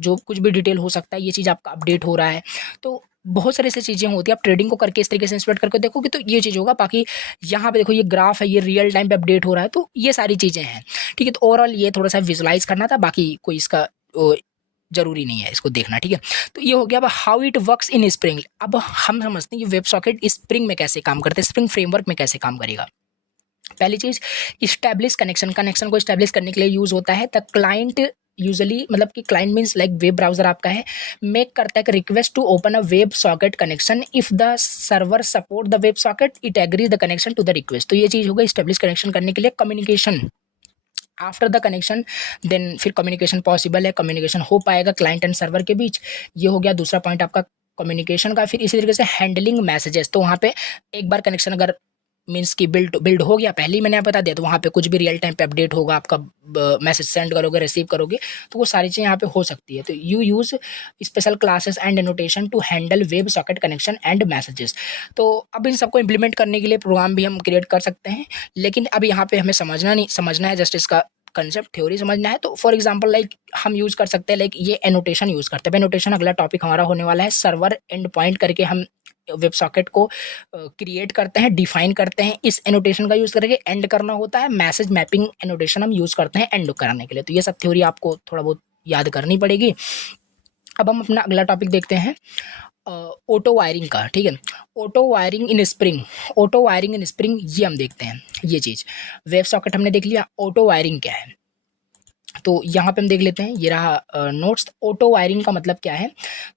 जो कुछ भी डिटेल हो सकता है, ये चीज़ आपका अपडेट हो रहा है। तो बहुत सारी ऐसी चीज़ें होती है। आप ट्रेडिंग को करके इस तरीके से इंस्पेक्ट करके देखोगे तो ये चीज़ होगा। बाकी यहाँ पे देखो ये ग्राफ है, ये रियल टाइम पे अपडेट हो रहा है। तो ये सारी चीज़ें हैं, ठीक है। तो ओवरऑल ये थोड़ा सा विजुलाइज करना था, बाकी कोई इसका जरूरी नहीं है इसको देखना, ठीक है। तो ये हो गया। अब how it works in spring. अब हम समझते हैं कि वेब सॉकेट स्प्रिंग में कैसे काम करते हैं, स्प्रिंग फ्रेमवर्क में कैसे काम करेगा। पहली चीज, इस्टेब्लिश कनेक्शन को इस्टेब्लिश करने के लिए यूज होता है। द क्लाइंट यूजुअली, मतलब कि client means like web browser आपका है, मेक करता है request to open a web socket connection. If the server support the web socket it agrees the connection to the request. तो ये चीज होगा इस्टेब्लिश कनेक्शन करने के लिए। Communication after the connection, then फिर कम्युनिकेशन पॉसिबल है, कम्युनिकेशन हो पाएगा क्लाइंट एंड सर्वर के बीच। ये हो गया दूसरा पॉइंट आपका कम्युनिकेशन का। फिर इसी तरीके से हैंडलिंग मैसेजेस। तो वहाँ पे एक बार कनेक्शन अगर मीन्स की बिल्ड हो गया, पहले ही मैंने बता दिया, तो वहाँ पे कुछ भी रियल टाइम पे अपडेट होगा, आपका मैसेज सेंड करोगे, रिसीव करोगे, तो वो सारी चीज़ें यहाँ पे हो सकती है। तो you use special classes and annotation to handle web socket connection and messages. तो अब इन सबको इंप्लीमेंट करने के लिए प्रोग्राम भी हम क्रिएट कर सकते हैं, लेकिन अब यहाँ पे हमें समझना है जस्ट इसका कंसेप्ट, थ्योरी समझना है। तो फॉर एग्जांपल लाइक हम यूज़ कर सकते हैं, लाइक ये एनोटेशन यूज़ करते हैं। एनोटेशन अगला टॉपिक हमारा होने वाला है। सर्वर एंड पॉइंट करके हम वेब सॉकेट को क्रिएट करते हैं, डिफाइन करते हैं, इस एनोटेशन का यूज़ करके एंड करना होता है। मैसेज मैपिंग एनोटेशन हम यूज़ करते हैं एंड कराने के लिए। तो ये सब थ्योरी आपको थोड़ा बहुत याद करनी पड़ेगी। अब हम अपना अगला टॉपिक देखते हैं ऑटो वायरिंग का। ठीक है, ऑटो वायरिंग इन स्प्रिंग, ऑटो वायरिंग इन स्प्रिंग ये हम देखते हैं। ये चीज़ वेब सॉकेट हमने देख लिया, ऑटो वायरिंग क्या है तो यहाँ पे हम देख लेते हैं। ये रहा नोट्स। ऑटो वायरिंग का मतलब क्या है,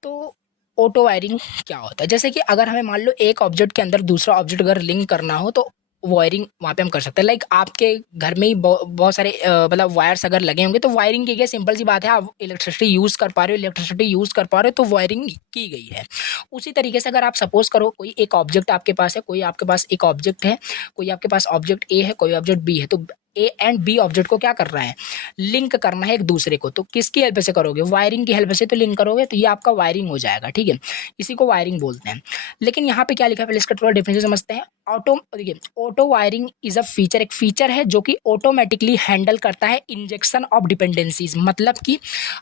तो ऑटो वायरिंग क्या होता है, जैसे कि अगर हमें मान लो एक ऑब्जेक्ट के अंदर दूसरा ऑब्जेक्ट अगर लिंक करना हो तो वायरिंग वहाँ पे हम कर सकते हैं। लाइक आपके घर में ही बहुत सारे मतलब वायर्स अगर लगे होंगे तो वायरिंग की गई, सिंपल सी बात है, आप इलेक्ट्रिसिटी यूज़ कर पा रहे हो, इलेक्ट्रिसिटी यूज़ कर पा रहे हो तो वायरिंग की गई है। उसी तरीके से अगर आप सपोज करो कोई एक ऑब्जेक्ट आपके पास है, कोई आपके पास एक ऑब्जेक्ट है, कोई आपके पास ऑब्जेक्ट ए है, कोई ऑब्जेक्ट बी है, तो ए एंड बी ऑब्जेक्ट को क्या कर रहा है, लिंक करना है एक दूसरे को। तो किसकी हेल्प से करोगे, वायरिंग की हेल्प से तो लिंक करोगे, तो ये आपका वायरिंग हो जाएगा। ठीक है, इसी को वायरिंग बोलते हैं। लेकिन यहाँ पे क्या लिखा है, पहले इसका थोड़ा डेफिनेशन समझते हैं। ऑटो देखिए, auto wiring is a feature, एक फीचर है जो कि ऑटोमेटिकली हैंडल करता है इंजेक्शन ऑफ डिपेंडेंसीज। मतलब कि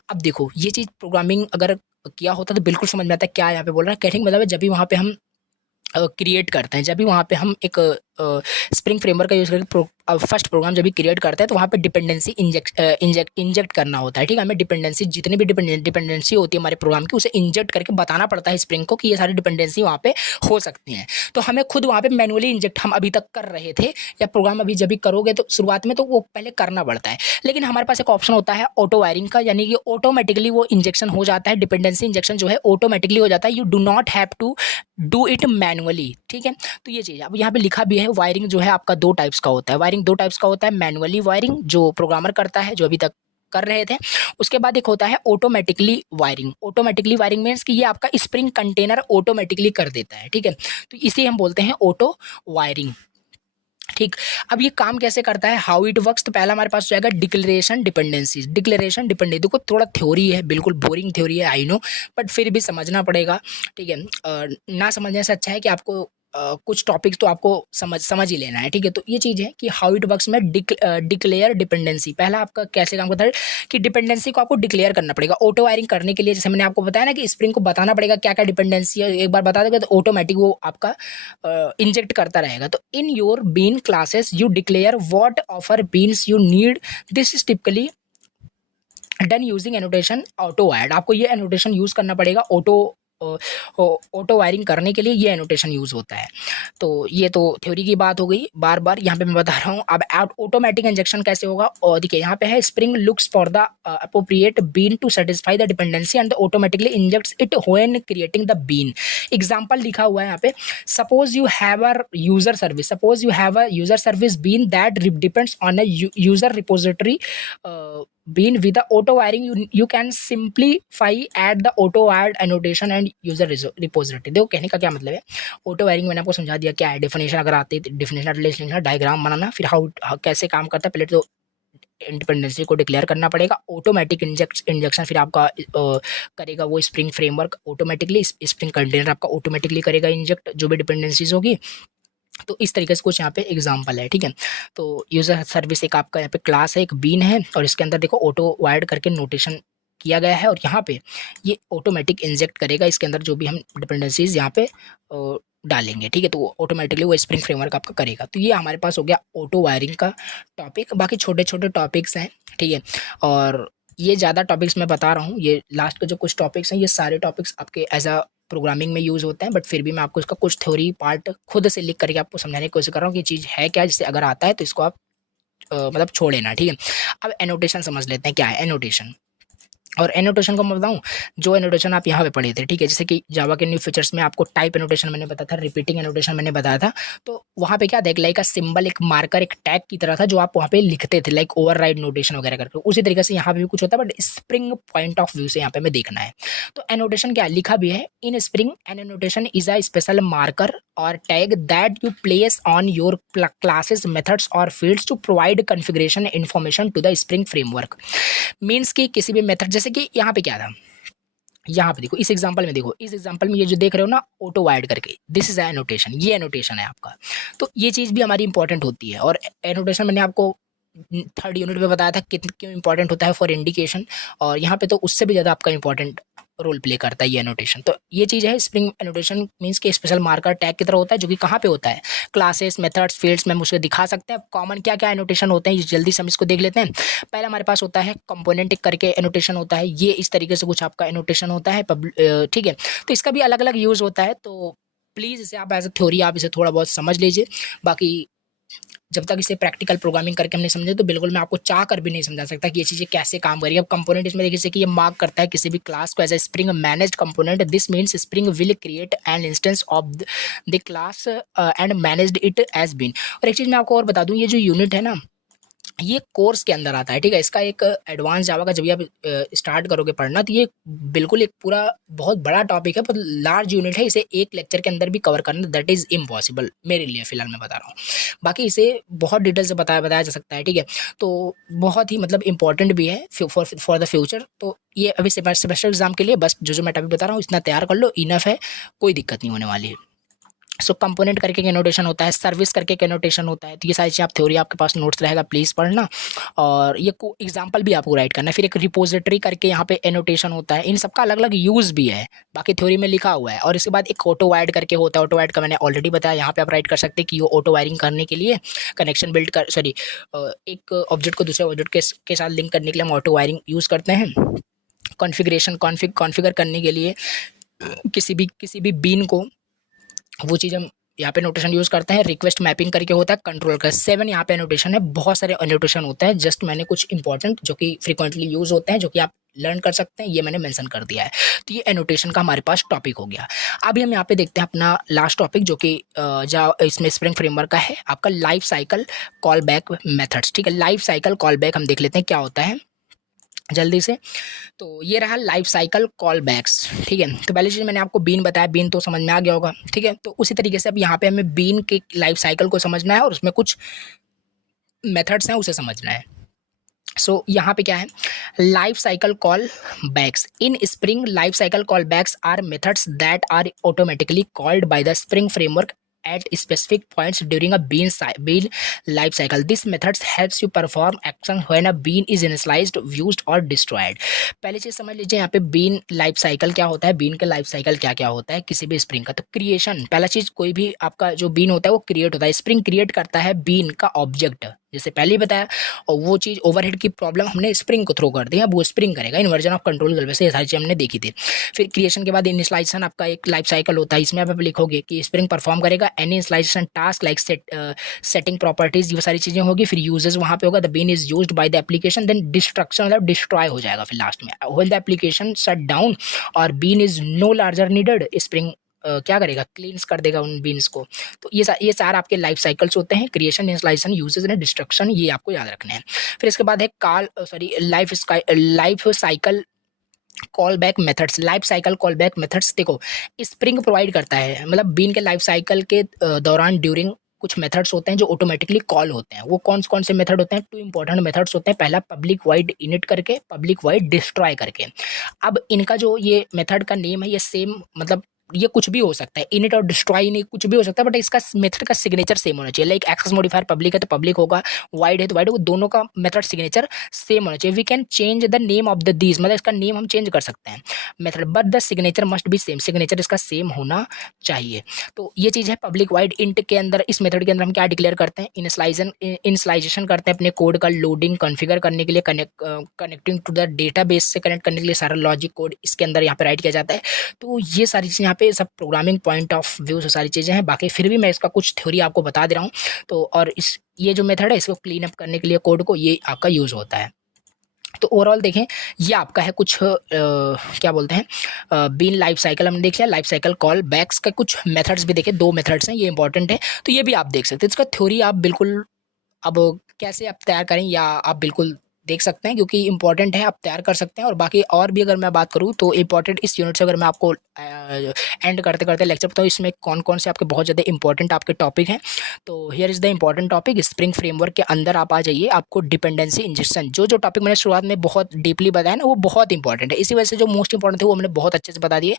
अब देखो ये चीज़ प्रोग्रामिंग अगर किया होता तो बिल्कुल समझ में आता है क्या यहाँ पे बोल रहा है। कहने का मतलब है जब भी वहाँ पे हम क्रिएट करते हैं, जब भी वहाँ पे हम एक स्प्रिंग फ्रेमवर्क का यूज़ करके फर्स्ट प्रोग्राम जब भी क्रिएट करते हैं तो वहाँ पे डिपेंडेंसी इंजेक्ट करना होता है। ठीक है, हमें डिपेंडेंसी जितनी भी डिपेंडेंसी होती है हमारे प्रोग्राम की, उसे इंजेक्ट करके बताना पड़ता है स्प्रिंग को कि ये सारी डिपेंडेंसी वहाँ पे हो सकती हैं। तो हमें खुद वहाँ पे मैनुअली इंजेक्ट हम अभी तक कर रहे थे, या प्रोग्राम अभी जब भी करोगे तो शुरुआत में तो वो पहले करना पड़ता है। लेकिन हमारे पास एक ऑप्शन होता है ऑटो वायरिंग का, यानी कि ऑटोमेटिकली वो इंजेक्शन हो जाता है, डिपेंडेंसी इंजेक्शन जो है ऑटोमेटिकली हो जाता है। You do not have to do it manually. ठीक है, तो ये चीज़ अब यहाँ पे लिखा भी है, वायरिंग जो है आपका दो टाइप्स का होता है। वायरिंग दो टाइप्स का होता है, मैनुअली वायरिंग जो प्रोग्रामर करता है, जो अभी तक कर रहे थे। उसके बाद एक होता है automatically wiring. Automatically wiring means कि ये आपका स्प्रिंग कंटेनर ऑटोमेटिकली कर देता है। ठीक है, तो इसे हम बोलते हैं ऑटो वायरिंग। ठीक, अब ये काम कैसे करता है, हाउ इट वर्क्स, तो पहला हमारे पास जाएगा डिक्लेरेशन डिपेंडेंसीज। डिक्लेरेशन डिपेंडेंसी देखो थोड़ा थ्योरी है, बिल्कुल बोरिंग थ्योरी है आई नो, बट फिर भी समझना पड़ेगा। ठीक है, ना समझने से अच्छा है कि आपको कुछ टॉपिक्स तो आपको समझ ही लेना है। ठीक है, तो ये चीज़ है कि हाउ इट वर्क्स में डिक्लेयर डिपेंडेंसी। पहला आपका कैसे काम करता है कि डिपेंडेंसी को आपको डिक्लेयर करना पड़ेगा। ऑटो वायरिंग करने के लिए जैसे मैंने आपको बताया ना कि स्प्रिंग को बताना पड़ेगा क्या क्या डिपेंडेंसी है, एक बार बता दोगे तो ऑटोमेटिक वो आपका इंजेक्ट करता रहेगा। तो in your bean classes you declare what offer beans you need, this is typically done using annotation auto add. आपको ये एनोटेशन यूज़ करना पड़ेगा ऑटो वायरिंग करने के लिए, ये एनोटेशन यूज़ होता है। तो ये तो थ्योरी की बात हो गई, बार बार यहाँ पे मैं बता रहा हूँ। अब ऑटोमेटिक इंजेक्शन कैसे होगा, और देखिए यहाँ पे है Spring looks for the appropriate bean to satisfy the dependency and automatically injects it when creating the bean. Example लिखा हुआ है यहाँ पे, suppose you have a user service, suppose you have a user service bean that depends on a user repository bean with the auto wiring you can simplify add the auto add annotation and user repository। देखो कहने का क्या मतलब है, auto wiring मैंने आपको समझा दिया क्या है, डेफिनेशन अगर आती है डेफिनेशन एटलीस्ट लिखना, डायग्राम बनाना, फिर हाउ कैसे काम करता है। पहले तो इंडिपेंडेंसी को डिक्लेयर करना पड़ेगा, ऑटोमेटिक इंजेक्शन फिर आपका करेगा वो spring framework automatically, spring container आपका ऑटोमेटिकली करेगा इंजेक्ट जो भी डिपेंडेंसीज होगी। तो इस तरीके से कुछ यहाँ पे एग्जांपल है। ठीक है, तो यूज़र सर्विस एक आपका यहाँ पे क्लास है, एक बीन है, और इसके अंदर देखो ऑटो वायर्ड करके नोटेशन किया गया है, और यहाँ पे ये ऑटोमेटिक इंजेक्ट करेगा इसके अंदर जो भी हम डिपेंडेंसीज यहाँ पे डालेंगे। ठीक है, तो ऑटोमेटिकली वो स्प्रिंग फ्रेमवर्क आपका करेगा। तो ये हमारे पास हो गया ऑटो वायरिंग का टॉपिक। बाकी छोटे छोटे टॉपिक्स हैं। ठीक है, और ये ज़्यादा टॉपिक्स मैं बता रहा हूँ, ये लास्ट के जो कुछ टॉपिक्स हैं ये सारे टॉपिक्स आपके एज अ प्रोग्रामिंग में यूज़ होते हैं, बट फिर भी मैं आपको इसका कुछ थ्योरी पार्ट खुद से लिख करके आपको समझाने की कोशिश कर रहा हूँ कि ये चीज़ है क्या, जिससे अगर आता है तो इसको आप मतलब छोड़ लेना। ठीक है, अब एनोटेशन समझ लेते हैं क्या है एनोटेशन। और एनोटेशन को मैं बताऊँ, जो एनोटेशन आप यहाँ पे पढ़े थे, ठीक है, जैसे कि जावा के न्यू फीचर्स में आपको टाइप एनोटेशन मैंने बताया था, रिपीटिंग एनोटेशन मैंने बताया था। तो वहाँ पे क्या था, लाइक का सिंबल, एक मार्कर, एक टैग की तरह था जो आप वहाँ पे लिखते थे, लाइक ओवरराइड नोटेशन वगैरह करके। उसी तरीके से यहाँ पे भी कुछ होता है, but spring point of view से यहाँ पे हमें देखना है। तो एनोटेशन क्या लिखा भी है, in Spring an annotation is a special marker और tag that you place on your classes methods और fields to provide configuration information to the Spring framework. Means कि किसी भी मेथड, जैसे कि यहाँ पे क्या था, यहाँ पे देखो इस एग्जांपल में, देखो इस एग्जांपल में ये जो देख रहे हो ना ऑटो वायर्ड करके, दिस इज एनोटेशन, ये एनोटेशन है आपका। तो ये चीज़ भी हमारी इंपॉर्टेंट होती है, और एनोटेशन मैंने आपको थर्ड यूनिट में बताया था क्यों इंपॉर्टेंट होता है फॉर इंडिकेशन, और यहाँ पे तो उससे भी ज़्यादा आपका इंपॉर्टेंट रोल प्ले करता है ये एनोटेशन। तो ये चीज़ है स्प्रिंग एनोटेशन मींस कि स्पेशल मार्कर टैग की तरह होता है, जो कि कहाँ पे होता है, क्लासेस, मेथड्स, फील्ड्स में मुझे दिखा सकते हैं। कॉमन क्या क्या एनोटेशन होते हैं जल्दी से हम इसको देख लेते हैं। पहला हमारे पास होता है कंपोनेंट करके एनोटेशन होता है, ये इस तरीके से कुछ आपका एनोटेशन होता है ठीक है। तो इसका भी अलग अलग यूज़ होता है, तो प्लीज़ इसे आप एज ए थ्योरी आप इसे थोड़ा बहुत समझ लीजिए। बाकी जब तक इसे प्रैक्टिकल प्रोग्रामिंग करके हम नहीं समझे तो बिल्कुल मैं आपको चाह कर भी नहीं समझा सकता कि ये चीज़ें कैसे काम करेगी। अब कंपोनेंट इसमें देखिए कि ये मार्क करता है किसी भी क्लास को as a Spring managed component. This means Spring will create an instance of the class and managed it as bean. और एक चीज़ मैं आपको और बता दूं, ये जो यूनिट है ना, ये कोर्स के अंदर आता है, ठीक है। इसका एक एडवांस जावा का जब भी आप स्टार्ट करोगे पढ़ना, तो ये बिल्कुल एक पूरा बहुत बड़ा टॉपिक है, पर लार्ज यूनिट है। इसे एक लेक्चर के अंदर भी कवर करना दैट इज़ इम्पॉसिबल मेरे लिए, फिलहाल मैं बता रहा हूँ। बाकी इसे बहुत डिटेल से बताया जा सकता है, ठीक है। तो बहुत ही मतलब इंपॉर्टेंट भी है फॉर द फ्यूचर। तो ये अभी सेमेस्टर एग्जाम के लिए बस जो मैं टॉपिक बता रहा हूँ इतना तैयार कर लो, इनफ है, कोई दिक्कत नहीं होने वाली है। सो कंपोनेंट करके एक एनोटेशन होता है, सर्विस करके एक एनोटेशन होता है। तो ये सारी चीज़ आप थ्योरी आपके पास नोट्स रहेगा, प्लीज़ पढ़ना। और ये को एग्जांपल भी आपको राइट करना है। फिर एक रिपोजिटरी करके यहाँ पे एनोटेशन होता है, इन सबका अलग अलग यूज़ भी है, बाकी थ्योरी में लिखा हुआ है। और इसके बाद एक ऑटो वायर्ड करके होता है, ऑटो वायर्ड का मैंने ऑलरेडी बताया। यहाँ पे आप राइट कर सकते हैं कि वो ऑटो वायरिंग करने के लिए कनेक्शन बिल्ड कर एक ऑब्जेक्ट को दूसरे ऑब्जेक्ट के साथ लिंक करने के लिए हम ऑटो वायरिंग यूज़ करते हैं। कॉन्फ़िगरेशन कॉन्फ़िगर करने के लिए किसी भी बीन को, वो चीज़ हम यहाँ पे नोटेशन यूज़ करते हैं। रिक्वेस्ट मैपिंग करके होता है, कंट्रोल का 7 यहाँ पे नोटेशन है। बहुत सारे नोटेशन होते हैं, जस्ट मैंने कुछ इंपॉर्टेंट जो कि फ्रीक्वेंटली यूज़ होते हैं, जो कि आप लर्न कर सकते हैं, ये मैंने मेंशन कर दिया है। तो ये एनोटेशन का हमारे पास टॉपिक हो गया। अभी हम यहाँ पे देखते हैं अपना लास्ट टॉपिक, जो कि इसमें स्प्रिंग फ्रेमवर्क का है, आपका लाइफ साइकिल कॉल बैक मेथड्स, ठीक है। लाइफ साइकिल कॉल बैक हम देख लेते हैं क्या होता है जल्दी से। तो ये रहा लाइफ साइकिल कॉल बैक्स, ठीक है। तो पहली चीज़ मैंने आपको बीन बताया, बीन तो समझ में आ गया होगा, ठीक है। तो उसी तरीके से अब यहाँ पे हमें बीन के लाइफ साइकिल को समझना है और उसमें कुछ मेथड्स हैं उसे समझना है। सो यहाँ पे क्या है, life cycle callbacks in Spring. Life cycle callbacks are methods that are automatically called by the Spring framework at specific points during a bean life cycle. This methods helps you perform action when a bean is initialized, used or destroyed. पहले चीज समझ लीजिए यहाँ पे been life cycle क्या होता है, been का लाइफ साइकिल क्या क्या होता है किसी भी स्प्रिंग का। तो क्रिएशन, पहला चीज कोई भी आपका जो बीन होता है वो क्रिएट होता है। स्प्रिंग क्रिएट करता है बीन का ऑब्जेक्ट, जैसे पहले ही बताया। और वो चीज़ ओवरहेड की प्रॉब्लम हमने स्प्रिंग को थ्रो कर दी है, अब वो स्प्रिंग करेगा इन्वर्जन ऑफ कंट्रोल। वैसे ये सारी चीज़ हमने देखी थी। फिर क्रिएशन के बाद इनिशियलाइजेशन आपका एक लाइफ साइकिल होता है, इसमें आप लिखोगे कि स्प्रिंग परफॉर्म करेगा any initialization task like setting properties, ये सारी चीज़ें होगी। फिर यूजेस वहाँ पे होगा, the bean is used by the application, then destruction मतलब डिस्ट्रॉय हो जाएगा। फिर लास्ट में when the application shut down और bean is no larger needed, Spring क्या करेगा, क्लींस कर देगा उन बीन्स को। तो ये सारे आपके लाइफ साइकिल्स होते हैं, creation, initialisation, uses and destruction, ये आपको याद रखने हैं। फिर इसके बाद है लाइफ साइकिल कॉल बैक मेथड्स। लाइफ साइकिल कॉल बैक मेथड्स देखो स्प्रिंग प्रोवाइड करता है, मतलब बीन के लाइफ साइकिल के दौरान ड्यूरिंग कुछ मेथड्स होते हैं जो ऑटोमेटिकली कॉल होते हैं। वो कौन से मेथड होते हैं, 2 इंपॉर्टेंट मेथड्स होते हैं। पहला पब्लिक वाइड इनिट करके, पब्लिक वाइड डिस्ट्रॉय करके। अब इनका जो ये मेथड का नेम है, ये सेम मतलब ये कुछ भी हो सकता है, इनिट और डिस्ट्रॉय नहीं कुछ भी हो सकता है, बट इसका मेथड का सिग्नेचर सेम होना चाहिए। लाइक एक्सेस मॉडिफायर पब्लिक है तो पब्लिक होगा, वाइड है तो वाइड होगा, दोनों का मेथड सिग्नेचर सेम होना चाहिए। We can change the name of the these, मतलब इसका नेम हम चेंज कर सकते हैं method, but the signature must be same, signature इसका सेम होना चाहिए। तो ये चीज़ है पब्लिक वाइड इंट के अंदर। इस मेथड के अंदर हम क्या डिक्लेयर करते हैं, इनिशियलाइजेशन करते हैं अपने कोड का लोडिंग कॉन्फ़िगर करने के लिए, कनेक्टिंग टू द डेटाबेस से कनेक्ट करने के लिए सारा लॉजिक कोड इसके अंदर यहाँ पे राइट किया जाता है। तो ये सारी चीज़ें यहाँ पे सब प्रोग्रामिंग पॉइंट ऑफ व्यू से सारी चीज़ें हैं। बाकी फिर भी मैं इसका कुछ थ्योरी आपको बता दे रहा हूँ। तो और ये जो मेथड है इसको क्लीन अप करने के लिए कोड को, ये आपका यूज़ होता है। तो ओवरऑल देखें ये आपका है कुछ क्या बोलते हैं, बीन लाइफ साइकिल हमने देख लिया। लाइफ साइकिल कॉल बैक्स का कुछ मेथड्स भी देखे, 2 मेथड्स हैं, ये इंपॉर्टेंट है। तो ये भी आप देख सकते हैं। इसका थ्योरी आप बिल्कुल अब कैसे आप तैयार करें या आप बिल्कुल देख सकते हैं, क्योंकि इंपॉर्टेंट है, आप तैयार कर सकते हैं। और बाकी और भी अगर मैं बात करूँ तो इंपॉर्टेंट इस यूनिट से अगर मैं आपको एंड करते करते लेक्चर बताऊँ इसमें कौन कौन से आपके बहुत ज़्यादा इंपॉर्टेंट आपके टॉपिक हैं। तो here is the important topic. Spring framework के अंदर आप आ जाइए, आपको डिपेंडेंसी इंजेक्शन, जो टॉपिक मैंने शुरुआत में बहुत डीपली बताया ना, वो बहुत इंपॉर्टेंट है। इसी वजह से जो मोस्ट इंपॉर्टेंट थे वो मैंने बहुत अच्छे से बता दिए।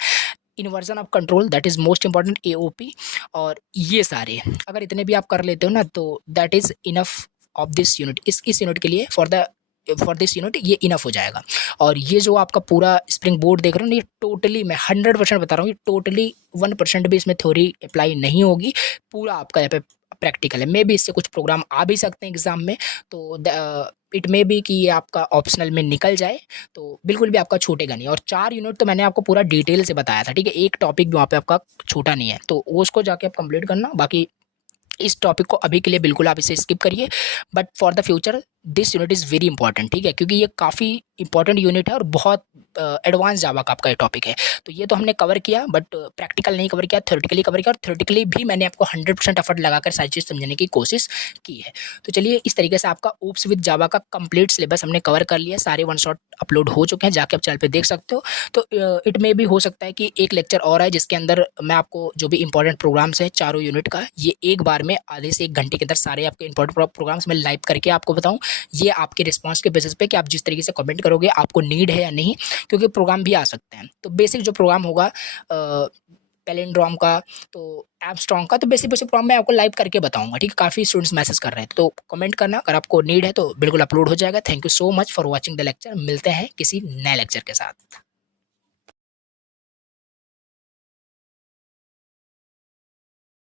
Inversion of control that is most important, AOP, और ये सारे अगर इतने भी आप कर लेते हो ना, तो that is enough of this unit, इस यूनिट के लिए for the for this unit ये इनफ हो जाएगा। और ये जो आपका पूरा स्प्रिंग बोर्ड देख रहे हो ना, ये टोटली मैं 100% बता रहा हूँ, ये टोटली 1% भी इसमें थ्योरी अप्लाई नहीं होगी, पूरा आपका यहाँ पे प्रैक्टिकल है। मे भी इससे कुछ प्रोग्राम आ भी सकते हैं एग्जाम में, तो इट मे बी कि ये आपका ऑप्शनल में निकल जाए, तो बिल्कुल भी आपका छूटेगा नहीं। और 4 यूनिट तो मैंने आपको पूरा डिटेल से बताया था, ठीक है, एक टॉपिक भी वहाँ पे आपका छूटा नहीं है, तो वो उसको जाके आप कंप्लीट करना। बाकी इस टॉपिक को अभी के लिए बिल्कुल आप इसे स्किप करिए, but for the future this unit is very important, ठीक है, क्योंकि ये काफ़ी इंपॉर्टेंट यूनिट है और बहुत एडवांस जावा का आपका ये टॉपिक है। तो ये तो हमने कवर किया, बट प्रैक्टिकल नहीं कवर किया, थ्योरेटिकली कवर किया, और थ्योरेटिकली भी मैंने आपको 100% एफर्ट लगाकर सारी चीज़ समझने की कोशिश की है। तो चलिए, इस तरीके से आपका ऊप्स विद जावा का कंप्लीट सिलेबस हमने कवर कर लिया, सारे वन शॉट अपलोड हो चुके हैं, जाके आप चैनल पे देख सकते हो। तो इट मे भी हो सकता है कि एक लेक्चर और है जिसके अंदर मैं आपको जो भी इंपॉर्टेंट प्रोग्राम्स हैं चारों यूनिट का, ये एक बार में आधे से 1 घंटे के अंदर सारे आपके इंपॉर्टेंट प्रोग्राम्स मैं लाइव करके आपको बताऊं। ये आपके रिस्पांस के बेसिस पे कि आप जिस तरीके से कमेंट करोगे आपको नीड है या नहीं, क्योंकि प्रोग्राम भी आ सकते हैं। तो बेसिक जो प्रोग्राम होगा पैलिंड्रोम का, तो एब्स्ट्रॉन्ग का, तो बेसिक प्रोग्राम मैं आपको लाइव करके बताऊंगा, ठीक है। काफ़ी स्टूडेंट्स मैसेज कर रहे हैं, तो कमेंट करना, अगर आपको नीड है तो बिल्कुल अपलोड हो जाएगा। Thank you so much for watching the lecture. मिलते हैं किसी नए लेक्चर के साथ।